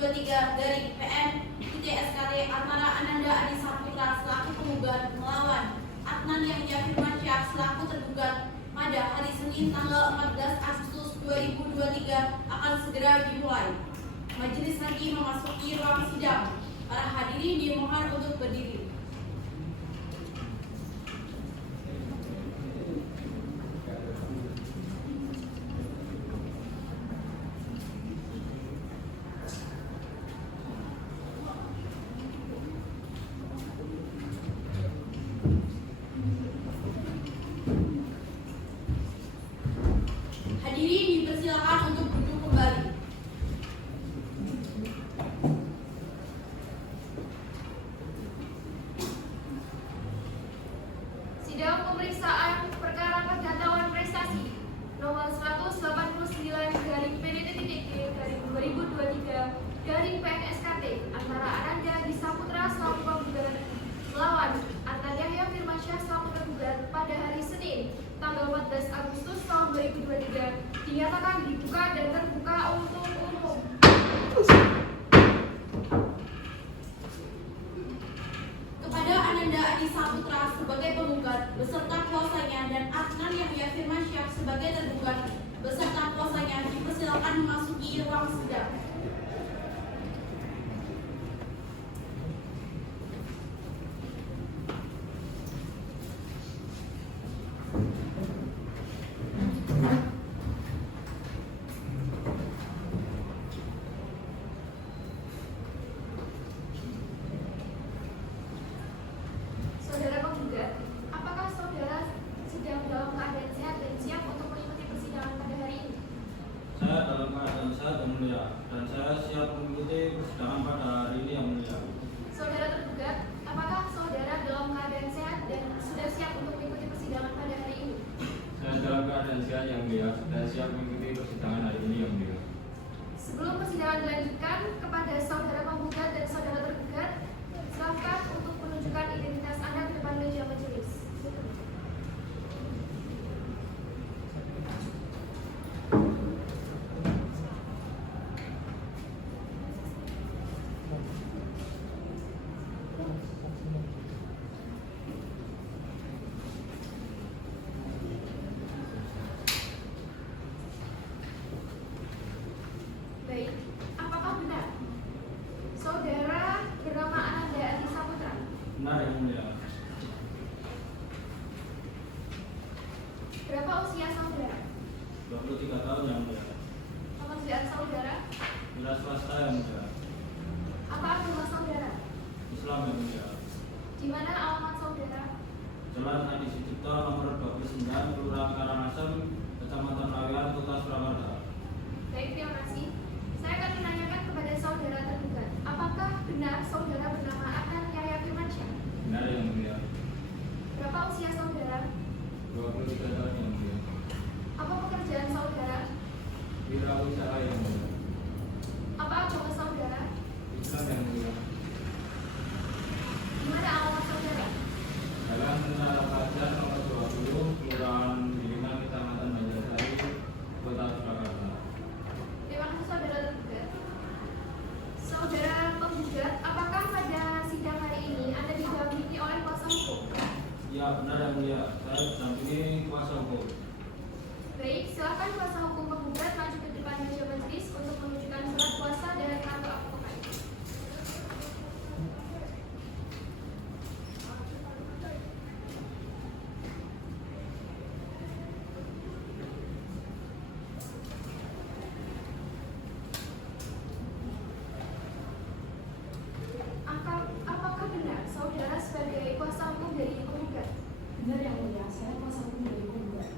2023/PN/SKT antara Ananda Adi Saputra selaku penggugat melawan Adnan Yahya Firmansyah selaku tergugat pada hari Senin tanggal 14 Agustus 2023 akan segera dimulai. Majelis Hakim memasuki ruang sidang. Para hadirin dimohon untuk berdiri. Hadirin dipersilakan untuk duduk kembali. Sidang pemeriksaan perkara pengetahuan prestasi nomor 189/PDT-2023/PN/SKT antara Ananda Adi Saputra selaku penggugat melawan Adnan Yahya Firmansyah selaku tergugat pada hari Senin tanggal 14 Agustus tahun 2023 dinyatakan dibuka dan terbuka untuk umum. Kepada Ananda Adi Saputra sebagai penggugat beserta kuasanya dan Adnan Yahya Firmansyah sebagai tergugat beserta kuasanya dipersilakan memasuki ruang sidang. Saudara penggugat, apakah saudara sedang dalam keadaan sehat dan siap untuk mengikuti persidangan pada hari ini? Saya dalam keadaan sehat yang mulia, dan saya siap mengikuti persidangan pada hari ini yang mulia. Saudara tergugat, apakah saudara dalam keadaan sehat dan sudah siap untuk mengikuti persidangan pada hari ini? Saya dalam keadaan sehat yang mulia, dan siap mengikuti persidangan hari ini yang mulia. Sebelum persidangan dilanjutkan, kepada saudara penggugat dan saudara tergugat, silakan untuk menunjukkan identitas Anda ke depan meja majelis. Baik, apakah benar saudara bernama Ananda Adi Saputra? Benar yang mulia. Berapa usia saudara? 23 tahun yang mulia. Pekerjaan saudara? Wira swasta yang mulia. Apa agama saudara? Islam yang mulia. Di mana alamat saudara? Jalan Adi Sucipto nomor 29, Kelurahan Karangasem, Kecamatan Lawean, Kota Surakarta. Baik, terima kasih. Saya akan menanyakan kepada saudara tergugat, apakah benar saudara bernama Adnan Yahya Firmansyah? Benar yang mulia. Berapa usia saudara? 23 tahun yang mulia. Apa pekerjaan saudara? Wirausaha yang mulia. Apa agama saudara? Islam yang mulia. Di mana alamat saudara? Jalan Tentara Pelajar nomor 20, Kelurahan Bilingan, Kecamatan Banjarsari, Kota Surakarta. Terima kasih saudara tergugat. Saudara penggugat, apakah pada sidang hari ini Anda didampingi oleh kuasa hukum? Ya, benar yang mulia. Saya didampingi kuasa hukum. Baik, silakan kuasa hukum penggugat maju ke depan meja majelis untuk menunjukkan surat kuasa dari kartu advokat. Apakah benar saudara sebagai kuasa hukum dari penggugat? Benar yang mulia, saya kuasa hukum dari penggugat.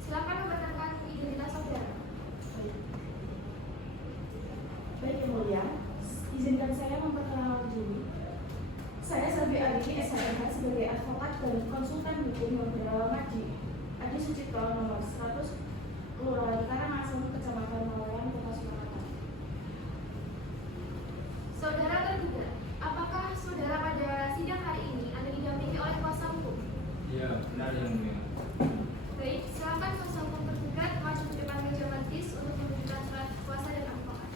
Silakan memperkenalkan identitas saudara. Baik yang mulia, izinkan saya memperkenalkan diri. Saya Sabi Aliki SHMH sebagai advokat dan konsultan hukum yang beralamat di Adi Sucipto nomor 100, Kelurahan Karangasem, Kecamatan Lawean, Kota Surakarta. Saudara tergugat, apakah saudara pada sidang hari ini Anda didampingi oleh kuasa hukum? Iya, benar yang mulia. Baik, silakan kuasa hukum tergugat maju ke depan meja majelis untuk menunjukkan surat kuasa dan advokat.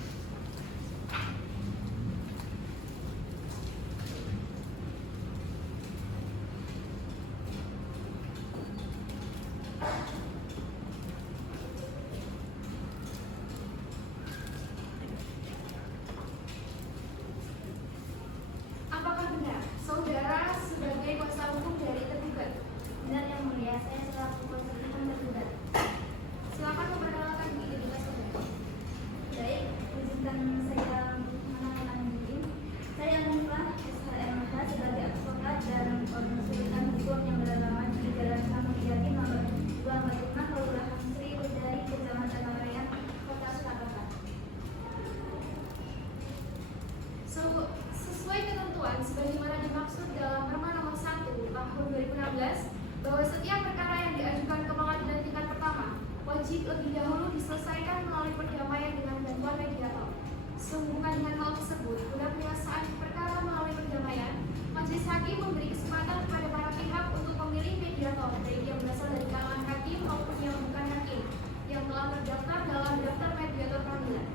terlebih dahulu diselesaikan melalui perdamaian dengan bantuan mediator. Sehubungan dengan hal tersebut, guna penyelesaian perkara melalui perdamaian, Majelis Hakim memberi kesempatan kepada para pihak untuk memilih mediator, baik yang berasal dari kalangan hakim maupun yang bukan hakim, yang telah terdaftar dalam daftar mediator panggilan.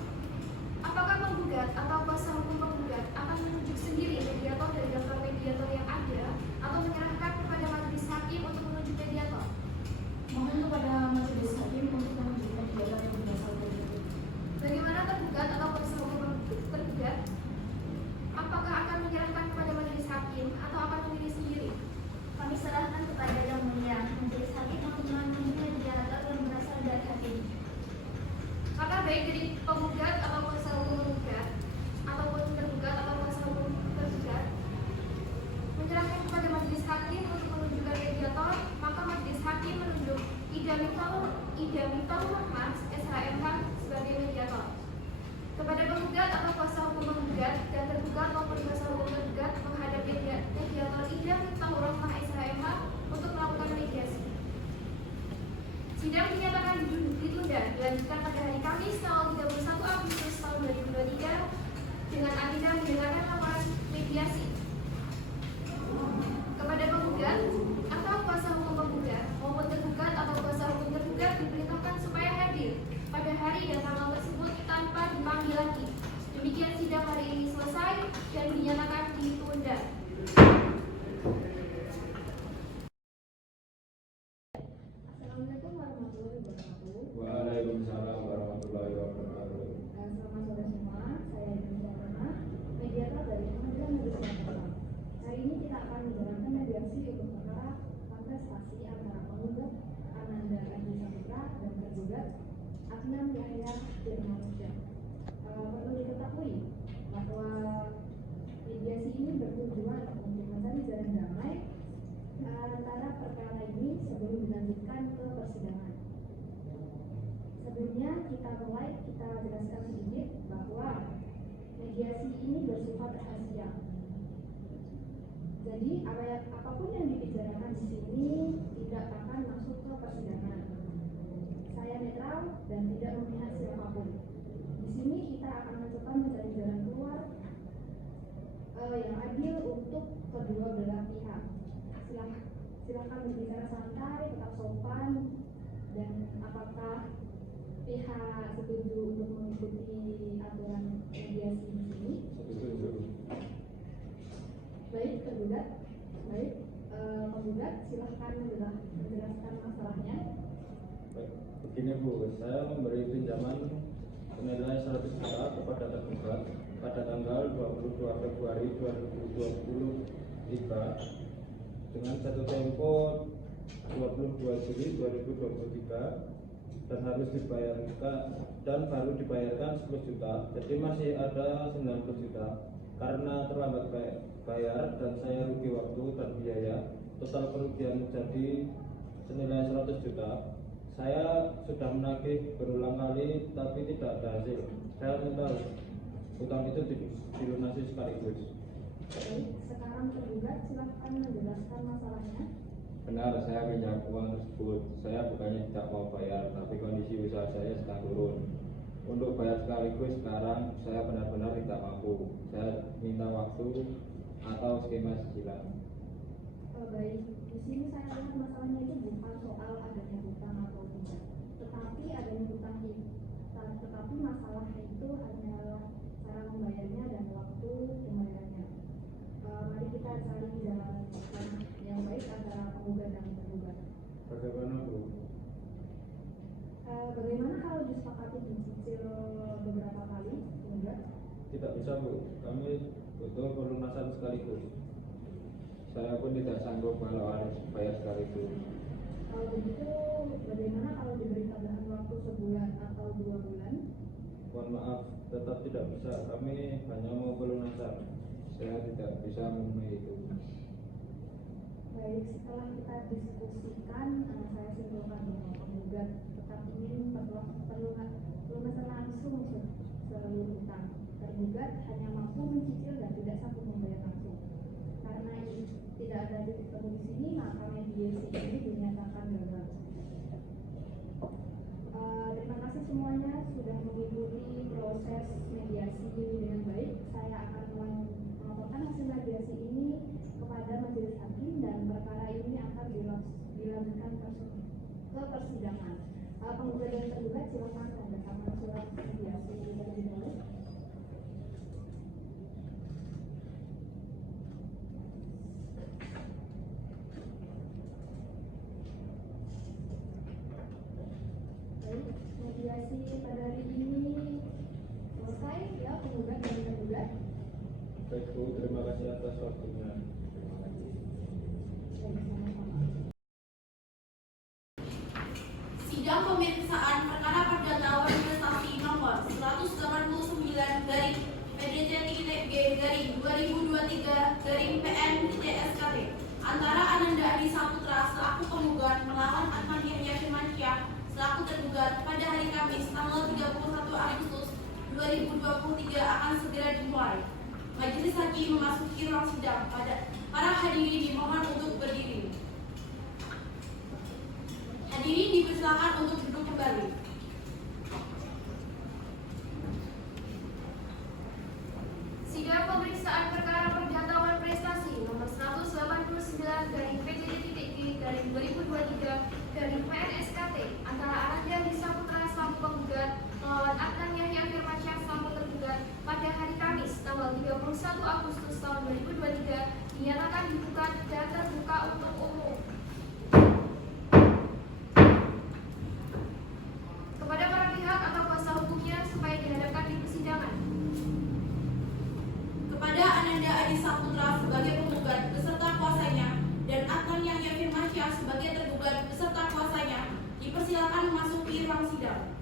Apakah penggugat atau kuasa hukum penggugat akan menunjuk sendiri mediator dari daftar mediator yang ada, atau menyerahkan kepada majelis hakim untuk menunjuk mediator? Mohon kepada majelis hakim untuk menunjuk mediator yang berasal dari itu. Bagaimana tergugat atau kuasa hukum tergugat? Apakah akan menyerahkan kepada majelis hakim atau akan memilih sendiri? Kami serahkan kepada Yang Mulia Majelis Hakim untuk menunjuk mediator yang berasal dari hakim. Maka baik dari penggugat atau kuasa hukum penggugat ataupun tergugat atau kuasa hukum tergugat menyerahkan kepada majelis hakim untuk menunjukkan mediator, maka majelis hakim menunjuk Ida Miftahul Rahman, SHMH sebagai mediator. Kepada penggugat atau kuasa hukum penggugat dan tergugat maupun kuasa hukum tergugat menghadap mediator Ida Miftahul Rahman, SHMH untuk melakukan mediasi. Sidang dinyatakan ditunda dilanjutkan pada hari Kamis tanggal 31 Agustus tahun 2023 dengan agenda mendengarkan laporan mediasi. Kepada penggugat atau kuasa hukum penggugat maupun tergugat atau kuasa hukum tergugat diperintahkan supaya hadir pada hari dan tanggal tersebut tanpa dipanggil lagi. Demikian sidang hari ini selesai dan dinyatakan ditunda. Assalamualaikum warahmatullahi wabarakatuh. Waalaikumsalam warahmatullahi wabarakatuh. Selamat sore semua, saya Indonesia Rana, mediator dari Pengadilan Negeri Jakarta. Hari ini kita akan menjalankan mediasi untuk perkara kontestasi antara penggugat Ananda Andi Saputra dan tergugat Adnan Yahya Firmansyah. Perlu diketahui bahwa mediasi ini bertujuan untuk mencari jalan damai antara perkara ini sebelum dilanjutkan ke persidangan. Sebelumnya kita jelaskan sedikit bahwa mediasi ini bersifat rahasia. Jadi apapun yang dibicarakan di sini tidak akan masuk ke persidangan. Saya netral dan tidak memihak siapapun. Di sini kita akan mencoba mencari jalan keluar yang adil untuk kedua belah pihak. Silakan berbicara santai, tetap sopan, dan apakah pihak setuju untuk mengikuti aturan mediasi di sini? Setuju. Baik, tergugat. Baik, penggugat silahkan menjelaskan masalahnya. Baik, begini Bu, saya memberi pinjaman senilai 100 juta kepada tergugat pada tanggal 22 Februari 2023 dengan jatuh tempo 22 Juli 2023 dan baru dibayarkan 10 juta. Jadi masih ada 90 juta. Karena terlambat bayar dan saya rugi waktu dan biaya, total kerugian menjadi senilai 100 juta. Saya sudah menagih berulang kali tapi tidak ada hasil. Saya minta utang itu dilunasi sekaligus. Baik, sekarang tergugat silahkan menjelaskan masalahnya. Benar, saya pinjam uang tersebut. Saya bukannya tidak mau bayar, tapi kondisi usaha saya sedang turun. Untuk bayar sekaligus sekarang saya benar-benar tidak mampu. Saya minta waktu atau skema cicilan. Baik, di sini saya lihat masalahnya itu bukan soal adanya hutang atau tidak, tetapi adanya hutang itu. Tetapi masalahnya itu hanyalah cara membayarnya dan waktu pembayarannya. Mari kita cari jalan yang baik antara penggugat dan tergugat. Bagaimana Bu? Bagaimana kalau disepakati dicicil beberapa kali penggugat? Tidak bisa Bu, kami butuh pelunasan sekaligus. Saya pun tidak sanggup kalau harus bayar sekaligus. Kalau begitu, bagaimana kalau diberi tambahan waktu sebulan atau 2 bulan? Mohon maaf, tetap tidak bisa. Kami hanya mau pelunasan. Saya tidak bisa memenuhi itu. Baik, setelah kita diskusikan, saya simpulkan bahwa penggugat tetap ingin pelunasan langsung seluruh hutang. Tergugat hanya mampu mencicil dan tidak sanggup membayar langsung. Karena tidak ada titik temu di sini, maka mediasi ini dinyatakan gagal. proses mediasi dengan baik, saya akan melaporkan hasil mediasi ini kepada majelis hakim dan perkara ini akan dilanjutkan ke persidangan. Penggugat dan tergugat silakan tanda tangan surat mediasi terlebih dahulu. Mediasi pada hari ini selesai ya, penggugat dan tergugat. Baik Bu, terima kasih atas waktunya. Sama-sama. Sidang pemeriksaan perkara perdata investasi nomor 189 garing PDT-G garing 2023 garing PN-SKT antara Ananda Adi Saputra selaku penggugat melawan Adnan Yahya Firmansyah selaku tergugat pada hari Kamis tanggal 31 Agustus 2023 akan segera dimulai. Majelis hakim memasuki ruang sidang. Para hadirin dimohon untuk berdiri. Hadirin dipersilakan untuk duduk kembali. Sidang pemeriksaan perkara perdata prestasi nomor 189 garing PJT-G garing 2023 garing PN-SKT antara Ananda Adi Saputra selaku penggugat melawan Adnan Yahya Firmansyah selaku tergugat pada hari Kamis tanggal 31 Agustus tahun 2023 dinyatakan dibuka dan terbuka untuk umum. Kepada para pihak atau kuasa hukumnya supaya dihadapkan di persidangan. Kepada Ananda Adi Saputra sebagai penggugat beserta kuasanya dan Adnan Yahya Firmansyah sebagai tergugat beserta kuasanya dipersilakan memasuki ruang sidang.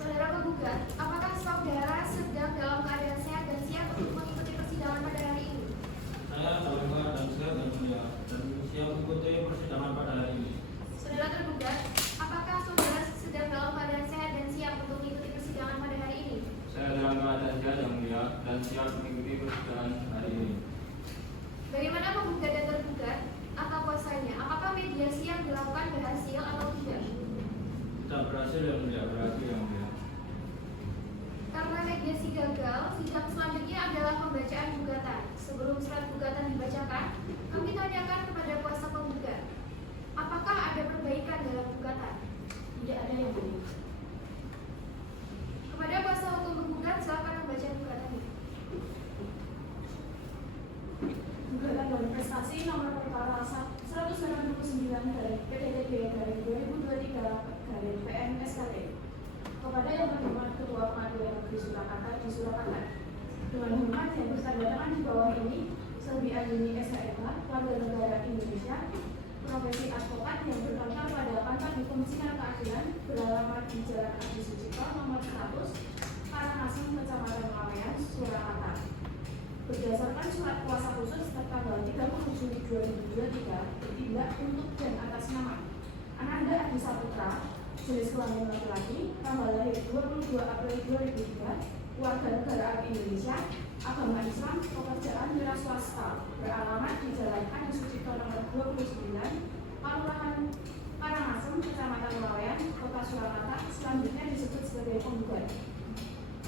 Saudara penggugat, apakah saudara sedang dalam keadaan sehat dan siap untuk mengikuti persidangan pada hari ini? Saya dalam keadaan sehat dan mulia dan siap mengikuti persidangan pada hari ini. Saudara tergugat, apakah saudara sedang dalam keadaan sehat dan siap untuk mengikuti persidangan pada hari ini? Saya dalam keadaan sehat yang mulia dan siap mengikuti persidangan hari ini. Bagaimana penggugat dan tergugat atau kuasanya? Apakah mediasi yang dilakukan berhasil atau tidak? Tidak berhasil yang mulia, berhasil yang mulia. Karena mediasi gagal, sidang selanjutnya adalah pembacaan gugatan. Sebelum surat gugatan dibacakan, kami tanyakan kepada kuasa penggugat, apakah ada perbaikan dalam gugatan? Tidak ada yang boleh. Kepada kuasa hukum penggugat, silakan membaca gugatan ini. Gugatan dan prestasi nomor perkara 189 dari PDT-G dari 2023 dari PN-SKT kepada yang terhormat Ketua Pengadilan Negeri Surakarta di Surakarta. Dengan hormat yang bertanda tangan di bawah ini, Selvi Andini SHMH, warga negara Indonesia, profesi advokat yang berkantor pada Kantor Komisian Keadilan beralamat di Jalan Adi Sucipto nomor 100, Karangasem, Kecamatan Laweyan, Surakarta. Berdasarkan surat kuasa khusus tertanggal 30 Juli 2023 bertindak untuk dan atas nama Ananda Adi Saputra, jenis kelamin laki-laki, tanggal lahir 22 April 2003, warga negara Indonesia, agama Islam, pekerjaan wira swasta, beralamat di Jalan Adi Sucipto nomor 29, Kelurahan Karangasem, Kecamatan Laweyan, Kota Surakarta, selanjutnya disebut sebagai penggugat.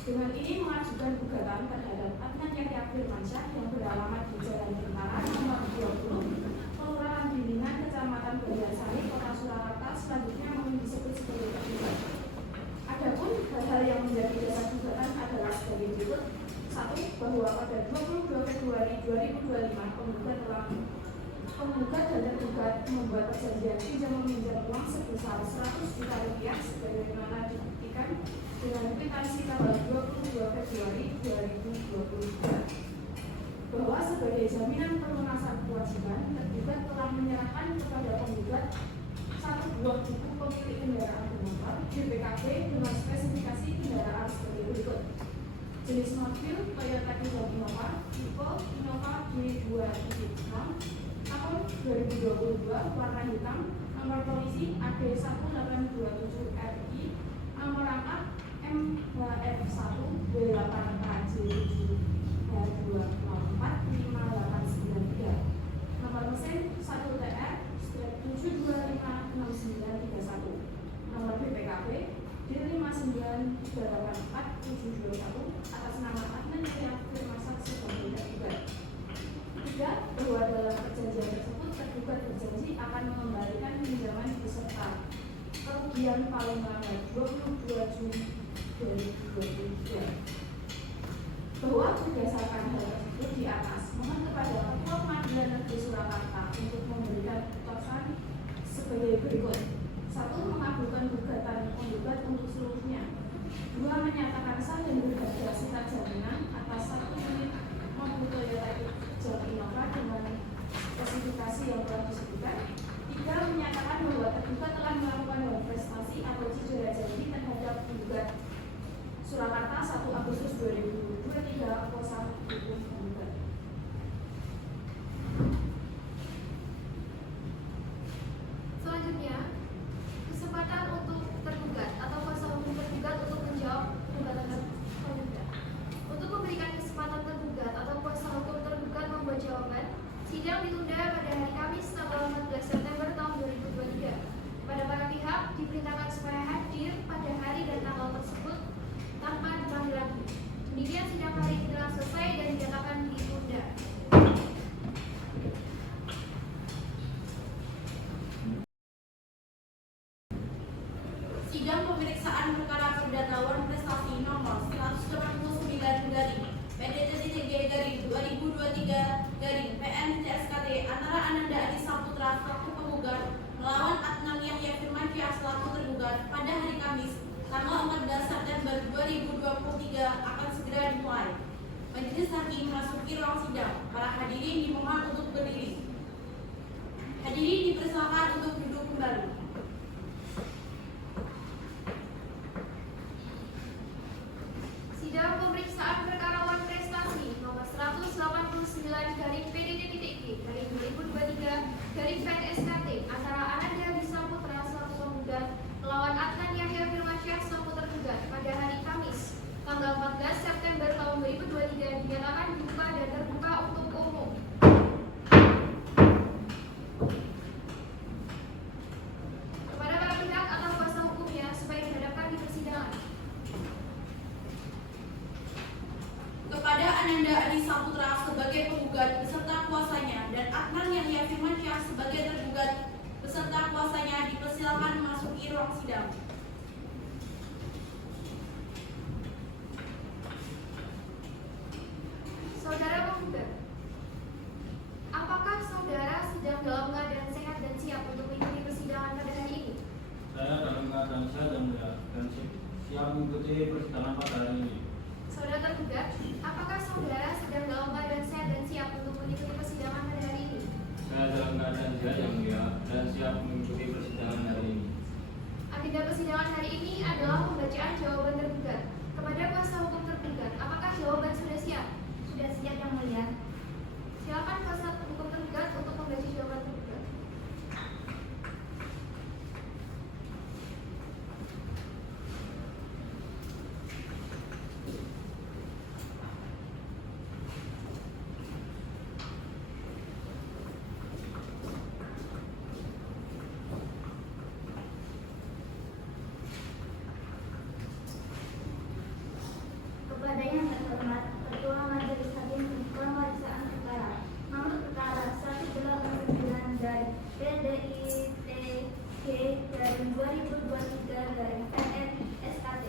Dengan ini mengajukan gugatan terhadap Adnan Yahya Firmansyah yang beralamat di Jalan Bintara nomor 20, Kelurahan Bimbingan, Kecamatan Banjarsari, Kota Surakarta, selanjutnya disebut sebagai penggugat. Adapun hal-hal yang menjadi dasar gugatan adalah sebagai berikut: 1. Bahwa pada 22 Februari 2025 penggugat dan tergugat membuat perjanjian pinjam meminjam uang sebesar 100 juta rupiah sebagaimana dibuktikan dengan kwitansi tanggal 22 Februari 2022. Bahwa sebagai jaminan pelunasan kewajiban, tergugat telah menyerahkan kepada penggugat satu buah buku pemilik kendaraan bermotor BPKB dengan spesifikasi kendaraan sebagai berikut: jenis mobil Toyota Innova tipe Innova D2.6 tahun 2022, warna hitam, nomor polisi AD 1827 RI, nomor rangkap MHF1 B8KJ 2045893, bahwa dalam perjanjian tersebut tergugat berjanji akan mengembalikan pinjaman beserta kerugian paling lambat 22 Juni 2023. Bahwa berdasarkan hal tersebut di atas, mohon kepada Ketua Pengadilan Negeri Surakarta untuk memberikan putusan sebagai berikut. 1. Mengabulkan gugatan penggugat untuk seluruhnya. 2. Menyatakan sah dan berharga sifat jaminan atas 1 unit mobil Toyota Jam Innova dengan spesifikasi yang telah disebutkan. 3. Menyatakan bahwa tergugat telah melakukan prestasi atau cedera janji terhadap penggugat Surakarta 1 Agustus 2023 kuasa hukum penggugat. Selanjutnya, kesempatan untuk tergugat atau kuasa hukum tergugat untuk menjawab gugatan tergugat. Untuk memberikan kesempatan tergugat atau kuasa hukum tergugat membuat jawaban, sidang ditunda pada hari Kamis tanggal 14 September tahun 2023. Pada para pihak diperintahkan supaya hadir pada hari dan tanggal tersebut tanpa dipanggil lagi. Demikian sidang hari ini telah selesai dan dinyatakan ditunda. Sidang pemeriksaan perkara perdatawan prestasi nomor 189 PN-SKT antara Ananda Adi Saputra selaku penggugat melawan Adnan Yahya Firmansyah selaku tergugat pada hari Kamis tanggal 14 September 2023 akan segera dimulai. Majelis Hakim memasuki ruang sidang. Para hadirin dimohon untuk berdiri. Hadirin dipersilakan untuk duduk kembali. Sidang pemeriksaan perkara wan prestasi nomor 189/PDD-E/2023 antara Ananda Adi Saputra selaku penggugat melawan Adnan Yahya Firmansyah selaku tergugat pada hari Kamis tanggal 14 September tahun 2023 dinyatakan dibuka dan terbuka untuk umum. Kepada para pihak atau kuasa hukumnya supaya dihadapkan di persidangan. Kepada Ananda Adi Saputra sebagai penggugat beserta kuasanya dan Adnan Yahya Firmansyah sebagai tergugat beserta kuasanya dipersilakan memasuki ruang sidang. Saudara penggugat, apakah saudara sedang dalam keadaan sehat dan siap untuk mengikuti persidangan pada hari ini? Saya dalam keadaan sehat dan mulia dan siap mengikuti persidangan pada hari ini. Saudara tergugat, apakah saudara sedang dalam keadaan sehat dan siap untuk mengikuti persidangan pada hari ini? Saya dalam keadaan sehat yang mulia dan siap mengikuti persidangan hari ini. Agenda persidangan hari ini adalah pembacaan jawaban tergugat. Kepada kuasa hukum tergugat, apakah jawaban sudah siap? Sudah siap yang mulia. Silakan kuasa hukum tergugat untuk membaca jawaban tergugat. Kepada yang terhormat Ketua Majelis Hakim Pemeriksaan Perkara Nomor Perkara 189 dari PDITG/2023/PN-SKT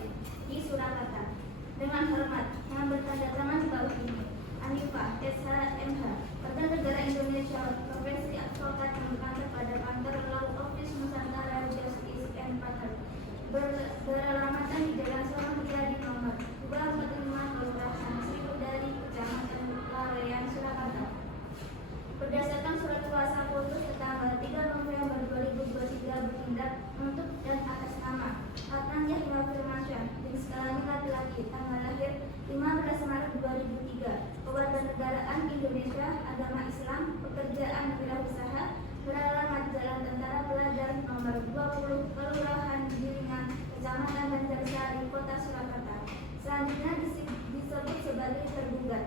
di Surakarta. Dengan hormat yang bertanda tangan di bawah ini, Anifah SH/MH, Warga Negara Indonesia, profesi advokat yang berkantor pada kantor Law Office Nusantara Justice and Partner, beralamat di Jalan Sorong Kejadi nomor 245 Kelurahan Sriwedari, Kecamatan Laweyan, Surakarta. Berdasarkan surat kuasa putus tanggal 3 November 2023 bertindak untuk dan atas nama Adnan Yahya Firmansyah, jenis kelamin laki-laki, tanggal lahir 15 Maret 2003, kewarganegaraan Indonesia, agama Islam, pekerjaan wirausaha, beralamat Jalan Tentara Pelajar nomor 20 Kelurahan Giringan, Kecamatan Banjarsari, Kota Surakarta. Selanjutnya disebut sebagai tergugat.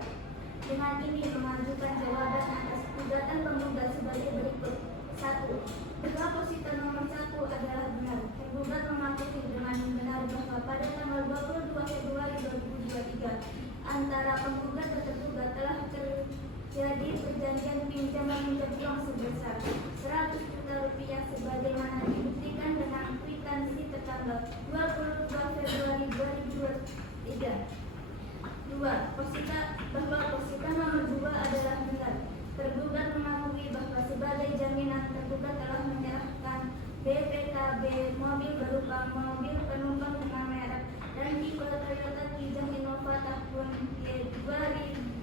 Dengan ini mengajukan jawaban atas gugatan penggugat sebagai berikut. 1. Deposito nomor 1 adalah benar. Tergugat mengakui dengan benar bahwa pada tanggal 22 Februari 2023 antara penggugat dan tergugat telah Jadi perjanjian pinjaman menjadi uang sebesar 100 juta rupiah sebagaimana dibuktikan dengan kwitansi tertanggal 22 Februari 2023. 2. Bahwa posita nomor 2 adalah benar. Tergugat mengakui bahwa sebagai jaminan tergugat telah menyerahkan BPKB mobil berupa mobil penumpang dengan merek dan tipe Toyota Kijang Innova tahun 2000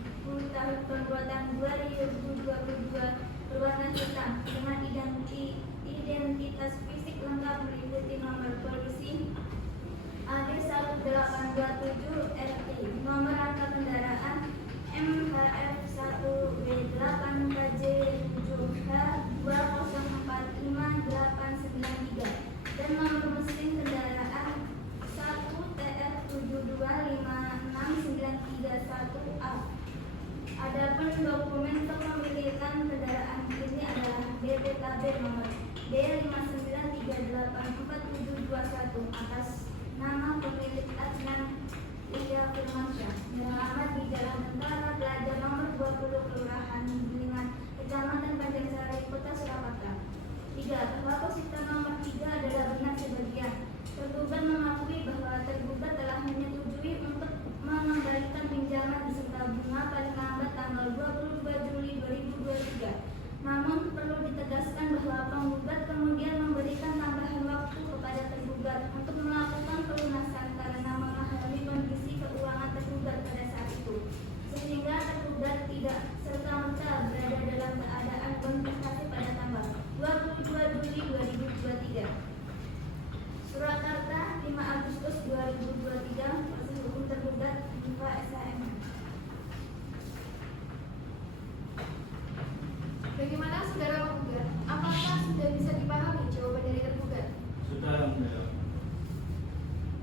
tahun pembuatan 2022 berwarna hitam dengan identitas fisik lengkap meliputi nomor polisi AD 1827 RT, nomor rangka kendaraan MHF 1W8KJ 7H 2045893 dan nomor mesin kendaraan 1 TR 7256931A. Adapun dokumen kepemilikan kendaraan ini adalah BPKB nomor D59384721 atas nama pemilik Adnan Lia Firmansyah yang alamat di Jalan Tentara Pelajar nomor 20 Kelurahan Belingan, Kecamatan Banjarsari, Kota Surakarta. 3. Bahwa posita nomor 3 adalah benar sebagian. Tergugat mengakui bahwa tergugat telah menyetujui untuk mengembalikan pinjaman beserta bunga paling lambat tanggal 22 Juli 2023. Namun perlu ditegaskan bahwa penggugat kemudian memberikan tambahan waktu kepada tergugat untuk melakukan pelunasan karena memahami kondisi keuangan tergugat pada saat itu, sehingga tergugat tidak serta-merta berada dalam keadaan konfiskasi pada tanggal 22 Juli 2023. Surakarta, 5 Agustus 2023. Proses hukum tergugat Diva SHM. Bagaimana saudara penggugat? Apakah sudah bisa dipahami jawaban dari tergugat? Sudah, Yang Mulia.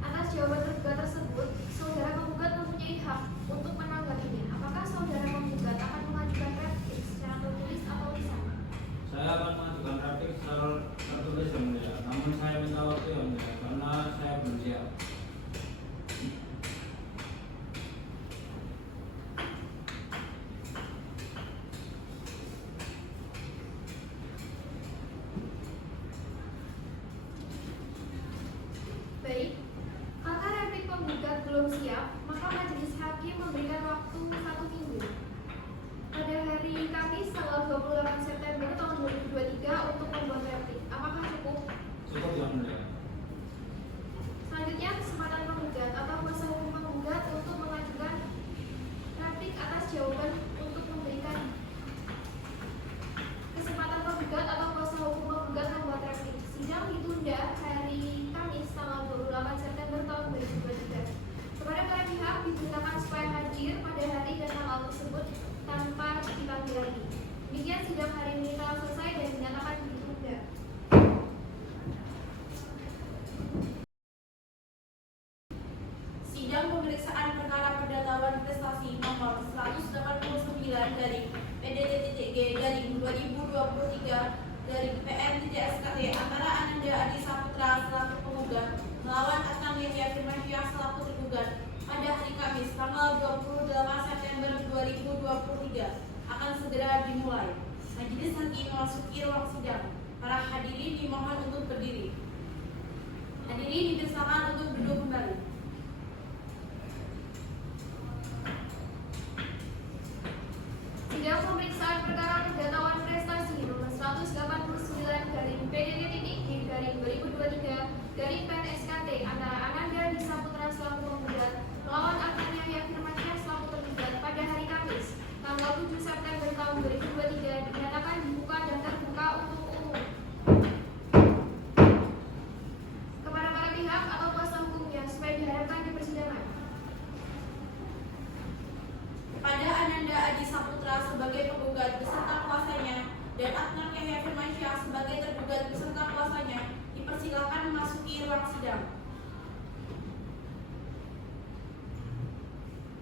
Atas jawaban tergugat tersebut, saudara penggugat mempunyai hak untuk menanggapinya. Apakah saudara penggugat akan mengajukan replik secara tertulis atau lisan? Saya akan mengajukan replik secara tertulis, Yang Mulia. Namun saya minta waktu, Yang Mulia, karena saya belum siap. Baik, karena replik penggugat belum siap, maka majelis hakim memberikan waktu 1 minggu. Pada hari Kamis tanggal 28 September tahun 2023 untuk membuat replik. Apakah cukup? Cukup, Yang Mulia. Selanjutnya, kesempatan penggugat atau kuasa hukum penggugat untuk mengajukan replik atas jawaban untuk memberikan kesempatan penggugat atau kuasa hukum penggugat membuat replik. Sidang ditunda hari Kamis tanggal 28 September tahun 2023. Kepada para pihak diberitakan supaya hadir pada hari dan tanggal tersebut tanpa dipanggil lagi. Demikian sidang hari ini telah selesai dan dinyatakan ditunda. Sidang pemeriksaan perkara perdatawan prestasi nomor 189 dari PDT.G dari 2023 dari PN.SKT antara Ananda Adi Saputra selaku penggugat melawan Adnan Lia Firmansyah selaku tergugat pada hari Kamis tanggal 28 September 2023 akan segera dimulai. Majelis hakim memasuki ruang sidang. Para hadirin dimohon untuk berdiri. Hadirin dipersilakan untuk duduk kembali. Sidang pemeriksaan perkara perdatawan prestasi nomor 189 garing PDT.G garing 2023 garing PNSKT antara Ananda Adi Saputra selaku penggugat melawan Adnan Lia Firmansyah selaku tergugat pada hari Kamis tanggal 7 September tahun 2023 dinyatakan dibuka dan terbuka untuk umum. Kepada para pihak atau kuasa hukumnya supaya dihadapkan di persidangan. Kepada Ananda Adi Saputra sebagai penggugat beserta kuasanya dan Adnan Lia Firmansyah sebagai tergugat beserta kuasanya dipersilakan memasuki ruang sidang.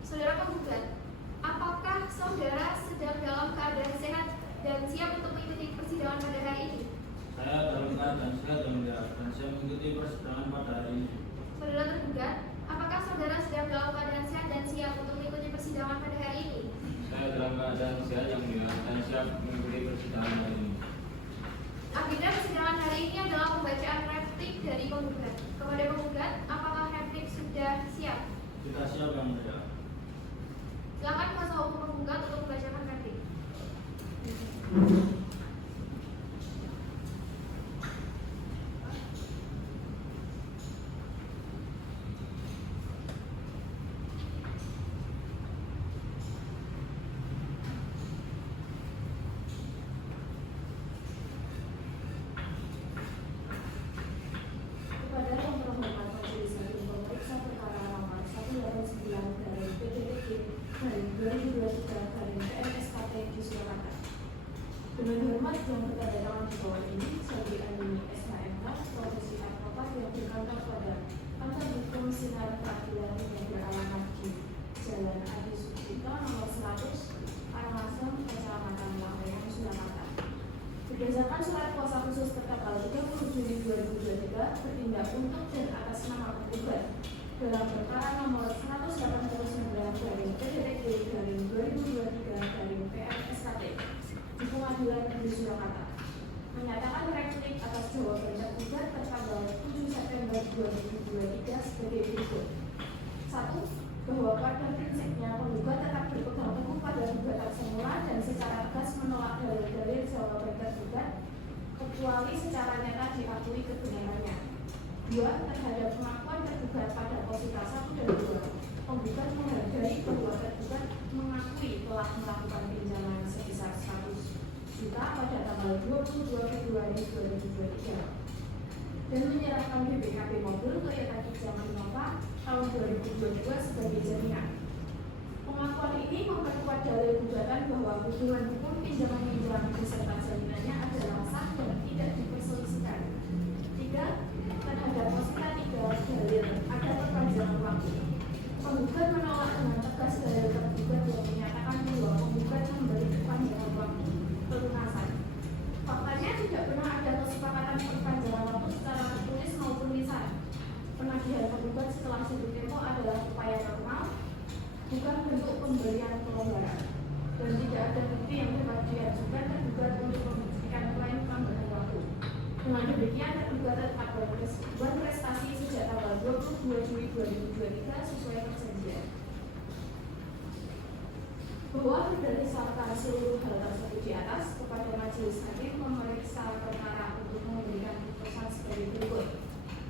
Saudara penggugat, apakah saudara sedang dalam keadaan sehat dan siap untuk mengikuti persidangan pada hari ini? Saya dalam keadaan sehat, Yang Mulia, dan saya mengikuti persidangan pada hari ini. Saudara tergugat, apakah saudara sedang dalam keadaan sehat dan siap untuk mengikuti persidangan pada hari ini? Saya dalam keadaan sehat, Yang saya siap mengikuti persidangan hari ini. Agenda persidangan hari ini adalah pembacaan replik dari penggugat. Kepada penggugat, apakah replik sudah siap? Kita siap, Yang Mulia. Silakan kuasa hukum penggugat untuk membacakan replik. Kepada yang terhormat Majelis Hakim Pemeriksa Perkara Nomor 189 dari PDTG dari 2023 dari PNSKP di Surakarta. Dengan hormat yang bertanda tangan di bawah ini, Saudari Anini SHMH, profesi advokat yang berkantor pada Kantor Hukum Sinar Peradilan yang beralamat di Jalan Adi Sucipto nomor 100, Arangasem, Kecamatan Laweyan, Surakarta. Berdasarkan surat kuasa khusus tertanggal 30 Juni 2023 bertindak untuk dan atas nama penggugat dalam perkara nomor 189 dari PDTG dari 2023 dari PNSKP di Pengadilan Negeri Surakarta menyatakan replik atas jawaban tergugat tertanggal 7 September 2023 sebagai berikut. 1. Bahwa pada prinsipnya penggugat tetap berpegang teguh pada gugatan semula dan secara tegas menolak dalil-dalil jawaban tergugat kecuali secara nyata diakui kebenarannya. 2. Terhadap pengakuan tergugat pada posita 1 dan 2, penggugat menghargai bahwa tergugat mengakui telah melakukan pinjaman sebesar 100 juta pada tanggal 22 Februari 2023 dan menyerahkan BPKB mobil Toyota Kijang Innova tahun 2022 sebagai jaminan. Pengakuan ini memperkuat dalil gugatan bahwa hubungan hukum pinjaman beserta jaminannya adalah sah dan tidak diperselisihkan. 3. Terhadap posita 3 dalil ada perpanjangan waktu. Penggugat menolak dengan tegas dalil tergugat yang menyatakan bahwa penggugat memberi perpanjangan waktu pelunasan. Faktanya tidak pernah ada kesepakatan perpanjangan waktu secara tertulis maupun lisan. Penagihan penggugat setelah jatuh tempo adalah upaya normal, bukan bentuk pemberian pelonggaran, dan tidak ada bukti yang dapat diajukan tergugat untuk membuktikan klaim tambahan waktu. Dengan demikian, tergugat tetap berbuat prestasi sejak tanggal 22 Juli 2023 sesuai perjanjian. Bahwa berdasarkan seluruh hal tersebut di atas, kepada Majelis Hakim memeriksa perkara untuk memberikan putusan sebagai berikut.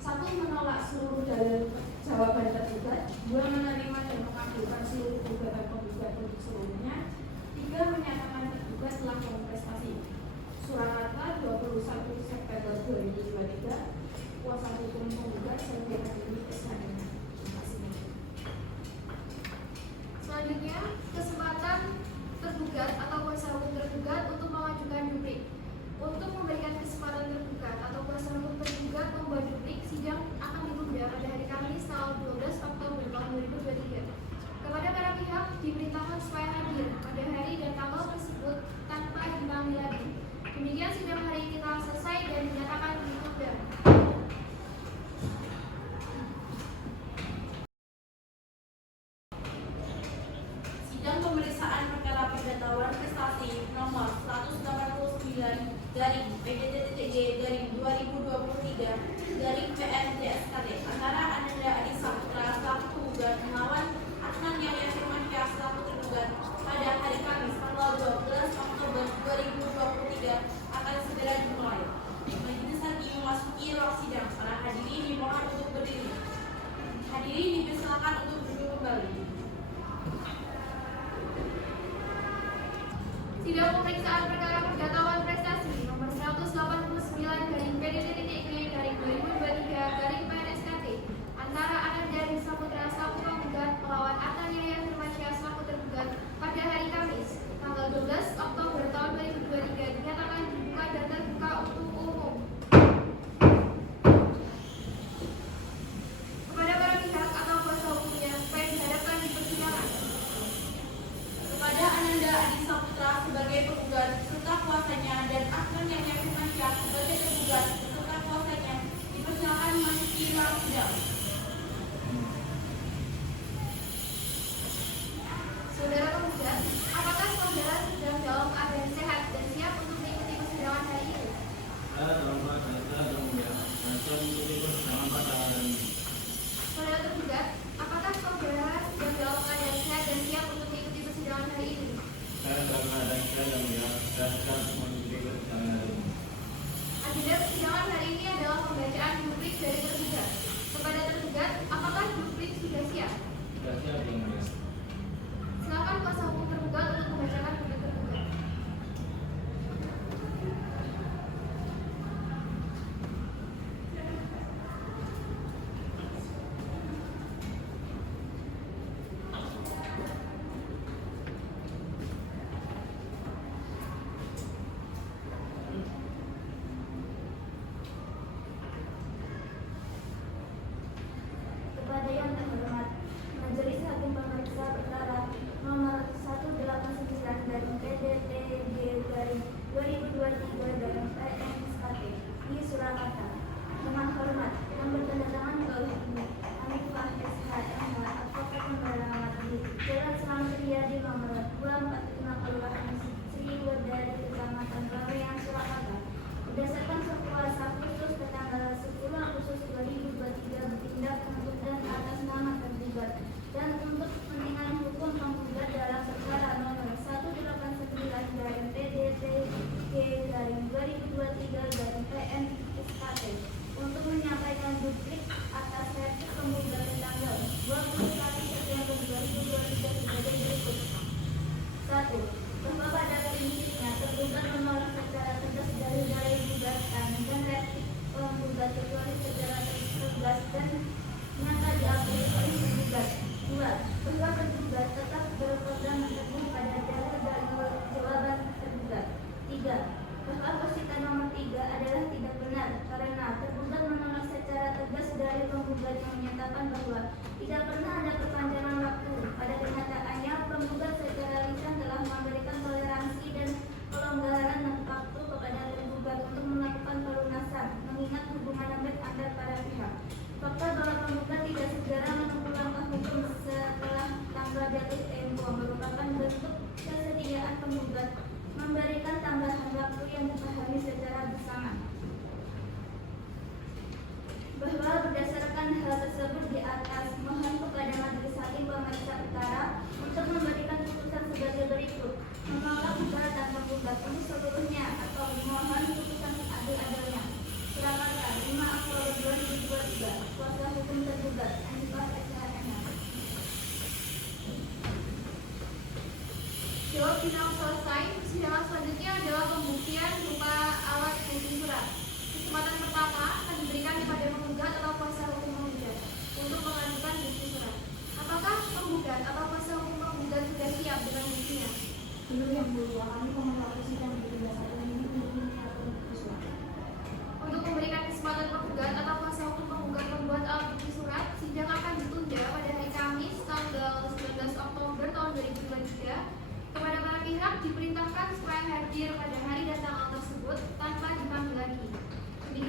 1. Menolak seluruh dalil jawaban tergugat. 2. Menerima dan mengabulkan seluruh gugatan penggugat untuk seluruhnya. 3. Menyatakan tergugat telah berprestasi. Surakarta 21 September 2023. Kuasa hukum penggugat Saudari Anini SHMH. Terima kasih. Selanjutnya, kesempatan tergugat atau kuasa hukum tergugat untuk mengajukan duplik. Untuk memberikan kesempatan tergugat atau kuasa hukum tergugat membuat duplik, sidang akan ditunda pada hari Kamis tanggal 12 Oktober tahun 2023. Kepada para pihak diberitakan supaya hadir pada hari dan tanggal tersebut tanpa dipanggil lagi. Demikian sidang hari ini telah selesai dan dinyatakan ditunda. Sidang pemeriksaan perkara pengetahuan prestasi nomor 189 dari PDTG dari 2023 dari PNJSKT antara Ananda Adi Saputra selaku penggugat melawan Adnan Yahya Firmansyah selaku tergugat pada hari Kamis tanggal 12 Oktober 2023 akan segera dimulai. Majelis Hakim memasuki ruang sidang. Para hadirin dimohon untuk berdiri. Hadirin dipersilakan untuk duduk kembali. Sidang pemeriksaan perkara pengetahuan prestasi nomor 189 dari PDTG dari 2023 dari PNSKT antara Ananda Adi Saputra selaku penggugat melawan Adnan Yahya Firmansyah selaku tergugat pada hari Kamis tanggal 12 Oktober tahun 2023 dinyatakan dibuka dan terbuka untuk umum. Kepada para pihak atau kuasa hukumnya supaya dihadapkan di persidangan. Kepada Ananda Adi Saputra sebagai penggugat serta kuasanya dan Adnan Yahya Firmansyah sebagai tergugat serta kuasanya dipersilakan memasuki ruang sidang. Saudara penggugat, apakah saudara sedang dalam keadaan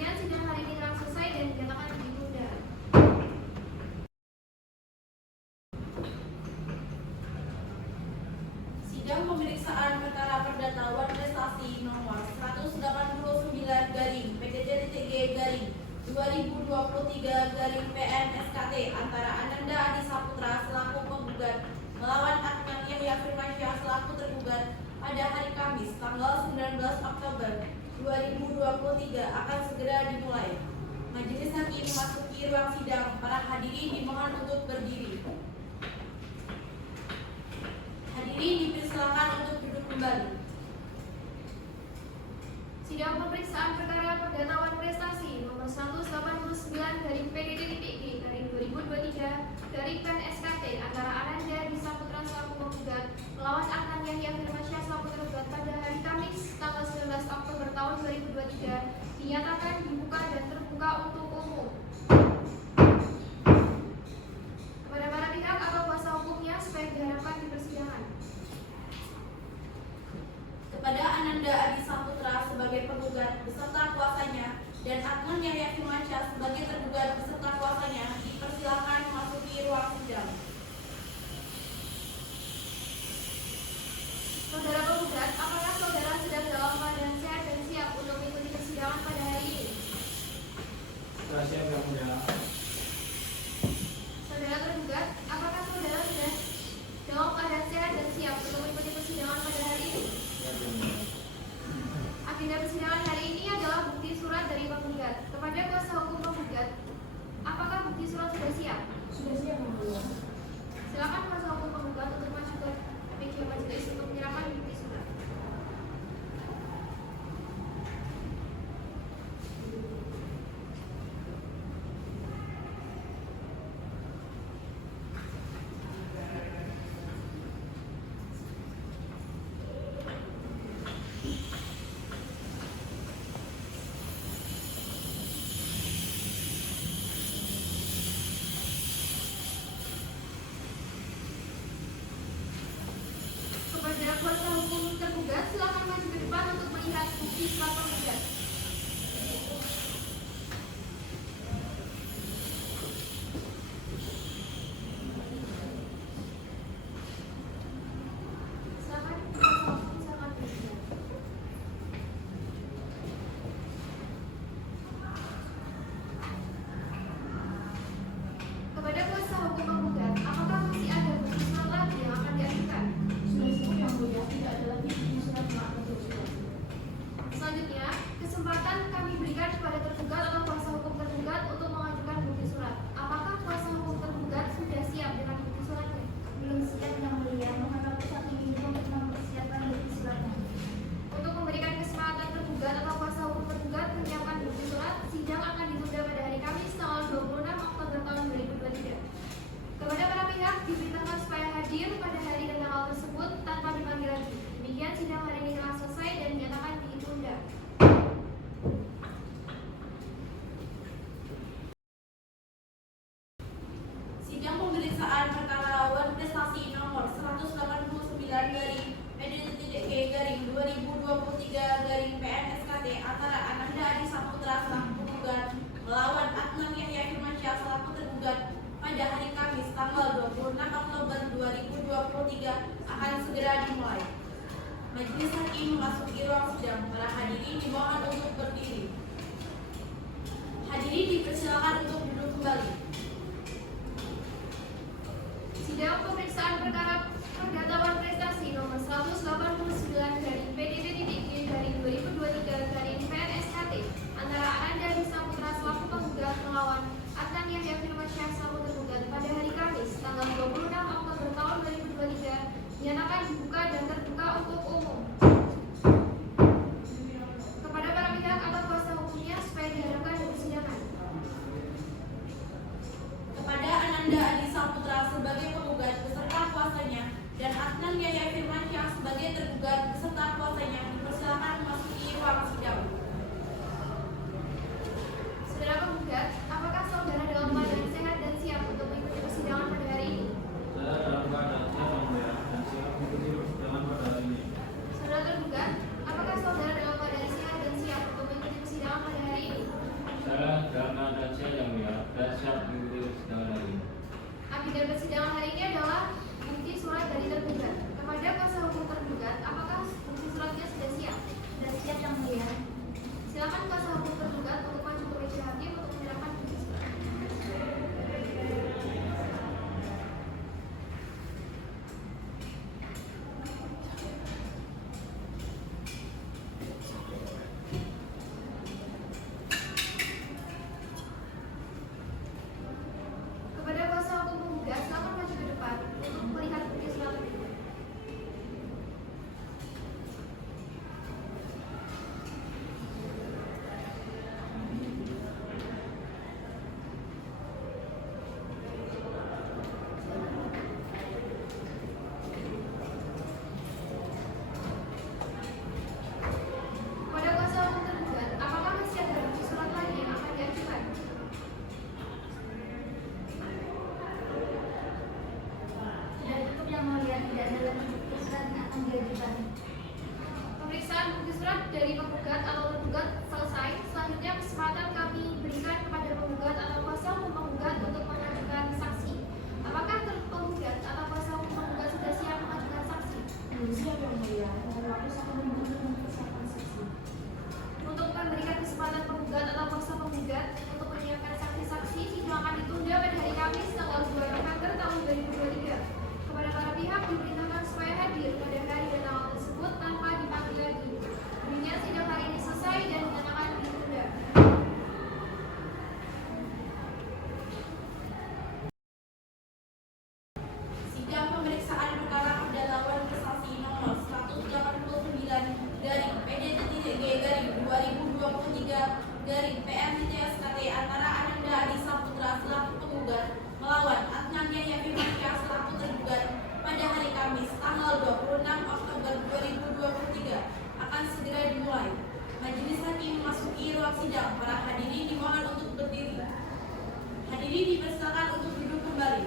Demikian sidang hari ini telah selesai dan dinyatakan ditunda. Sidang pemeriksaan perkara perdata wan prestasi nomor 189 garing PDD.G garing 2023 garing PN SKT antara Ananda Adi Saputra selaku penggugat melawan Adnan Yahya Firmansyah selaku tergugat pada hari Kamis tanggal 19 Oktober 2023 akan segera dimulai. Majelis Hakim memasuki ruang sidang. Para hadirin dimohon untuk berdiri. Hadirin dipersilakan untuk duduk kembali. Sidang pemeriksaan perkara perdata wan prestasi nomor 189 garing PDD.G garing 2023 garing PN SKT antara Ananda Adi Saputra selaku penggugat melawan Adnan Yahya Firmansyah selaku tergugat pada hari Kamis tanggal 19 Oktober tahun 2023 dinyatakan dibuka dan terbuka untuk umum. Kepada para pihak atau kuasa hukumnya supaya diharapkan di persidangan. Kepada Ananda Adi Saputra sebagai penggugat beserta kuasanya dan Adnan Yahya Firmansyah sebagai tergugat beserta kuasanya dipersilakan memasuki ruang sidang. Saudara penggugat, apakah saudara sedang dalam keadaan sehat dan siap untuk mengikuti persidangan pada hari ini? Sudah siap yang mulia. Saudara tergugat, apakah saudara sudah dalam keadaan sehat dan siap untuk mengikuti persidangan pada hari ini? Agenda persidangan hari ini adalah bukti surat dari penggugat. Kepada kuasa hukum penggugat, apakah bukti surat sudah siap? Sudah siap yang mulia. Silakan kuasa hukum penggugat untuk masuk ke meja majelis untuk menyerahkan bukti surat. Kepada kuasa hukum tergugat, silakan maju ke depan untuk melihat bukti surat penggugat. Silakan kuasa hukum sangat bersiap. Kepada kuasa hukum penggugat, apakah masih ada bukti surat lagi yang akan diajukan? Sudah cukup yang mulia. Tidak ada lagi bukti surat yang akan diajukan. Selanjutnya, kesempatan kami berikan kepada tergugat atau kuasa hukum tergugat untuk mengajukan bukti surat. Apakah kuasa hukum tergugat sudah siap dengan bukti suratnya? Belum siap yang mulia, mohon waktu 1 minggu untuk mempersiapkan bukti suratnya. Untuk memberikan kesempatan tergugat atau kuasa hukum tergugat menyiapkan bukti surat, sidang akan ditunda pada hari Kamis tanggal 26 Oktober tahun 2023. Kepada para pihak diberitakan supaya hadir pada hari dan tanggal tersebut tanpa dipanggil lagi. Demikian sidang hari ini telah selesai dan dinyatakan ditunda. Sidang pemeriksaan perkara wan prestasi nomor 189 garing PDD.G garing 2023 garing PN SKT antara Ananda Adi Saputra selaku penggugat melawan Adnan Yahya Firmansyah selaku tergugat pada hari Kamis tanggal 26 Oktober 2023 akan segera dimulai. Majelis Hakim memasuki ruang sidang. Para hadirin dimohon untuk berdiri. Hadirin dipersilakan untuk duduk kembali. Sidang pemeriksaan perkara perdata wan prestasi nomor 189 garing PDD.G garing 2023 garing PN SKT antara Ananda Adi Saputra selaku penggugat melawan Adnan Yahya Firmansyah selaku tergugat pada hari Kamis tanggal 26 Oktober tahun 2023 dinyatakan dibuka dan terbuka untuk umum. Kepada para pihak atau kuasa hukumnya supaya diharapkan di persidangan. pembacaan bukti surat dari penggugat atau tergugat selesai, selanjutnya kesempatan kami berikan kepada penggugat atau kuasa hukum penggugat untuk mengajukan saksi. Apakah penggugat atau kuasa hukum penggugat sudah siap mengajukan saksi? Belum siap yang mulia. Mohon waktu 1 menit untuk mempersiapkan saksi. Untuk memberikan kesempatan penggugat atau kuasa penggugat untuk menyiapkan saksi-saksi, sidang akan ditunda pada hari Kamis tanggal 2 November tahun 2023. Kepada para pihak diperintahkan supaya hadir pada hari dan tanggal tersebut tanpa dipanggil lagi. Demikian sidang hari ini selesai dan dinyatakan ditunda. Sidang pemeriksaan perkara perdana lawan prestasi nomor 189 garing PD.G garing 2023 garing PM.SKT antara Ananda Adi Saputra selaku penggugat melawan Adnan Yahya Firmansyah selaku tergugat pada hari Kamis tanggal 26 Oktober 2023 akan segera dimulai. Majelis Hakim memasuki ruang sidang. Para hadirin dimohon untuk berdiri. Hadirin dipersilakan untuk duduk kembali.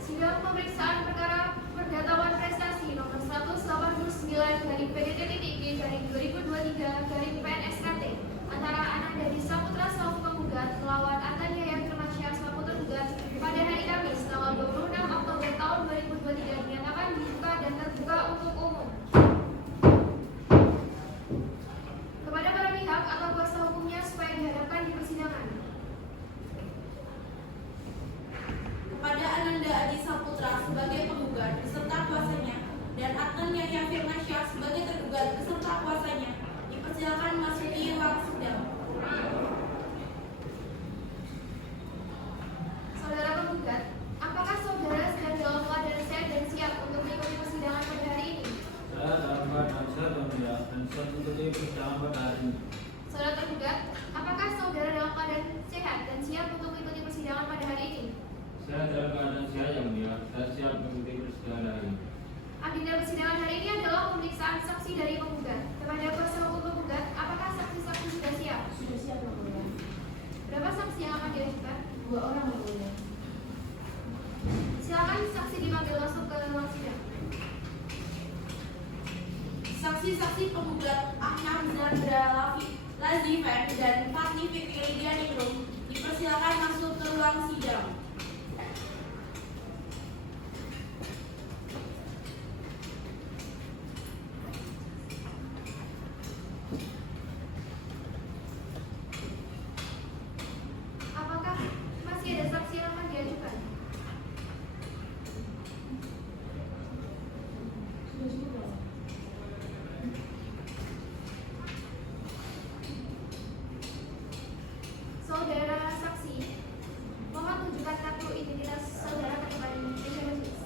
Sidang pemeriksaan perkara perdatawan prestasi nomor 189 garing PD.G garing 2023 garing PNSKT antara Ananda Adi Saputra selaku penggugat melawan Adnan Yahya Firmansyah selaku tergugat pada hari Kamis tanggal 26 Oktober tahun 2023 dinyatakan dibuka dan terbuka untuk umum. Kepada para pihak atau kuasa hukumnya supaya dihadapkan di persidangan. Kepada Ananda Adi Saputra sebagai penggugat beserta kuasanya dan Adnan Yahya Firmansyah sebagai tergugat beserta kuasanya dipersilakan memasuki ruang sidang. Saudara penggugat, apakah saudara sedang dalam keadaan sehat dan siap untuk mengikuti persidangan pada hari ini? Saya dalam keadaan sehat dan mulia dan siap mengikuti persidangan pada hari ini. Saudara tergugat, apakah saudara dalam keadaan sehat dan siap untuk mengikuti persidangan pada hari ini? Saya dalam keadaan sehat yang mulia dan siap mengikuti persidangan hari ini. Agenda persidangan hari ini adalah pemeriksaan saksi dari penggugat. Kepada kuasa hukum penggugat, apakah saksi-saksi sudah siap? Sudah siap yang mulia. Berapa saksi yang akan diajukan? 2 orang yang mulia. Silakan saksi dipanggil masuk ke ruang sidang. Saksi-saksi penggugat Ahmad Zandra Lazivan dan Fatih Fikri Lidianingrum dipersilakan masuk ke ruang sidang. Apakah masih ada saksi yang akan diajukan? Sudah cukup. Saudara saksi, mohon tunjukkan kartu identitas saudara ke depan meja majelis.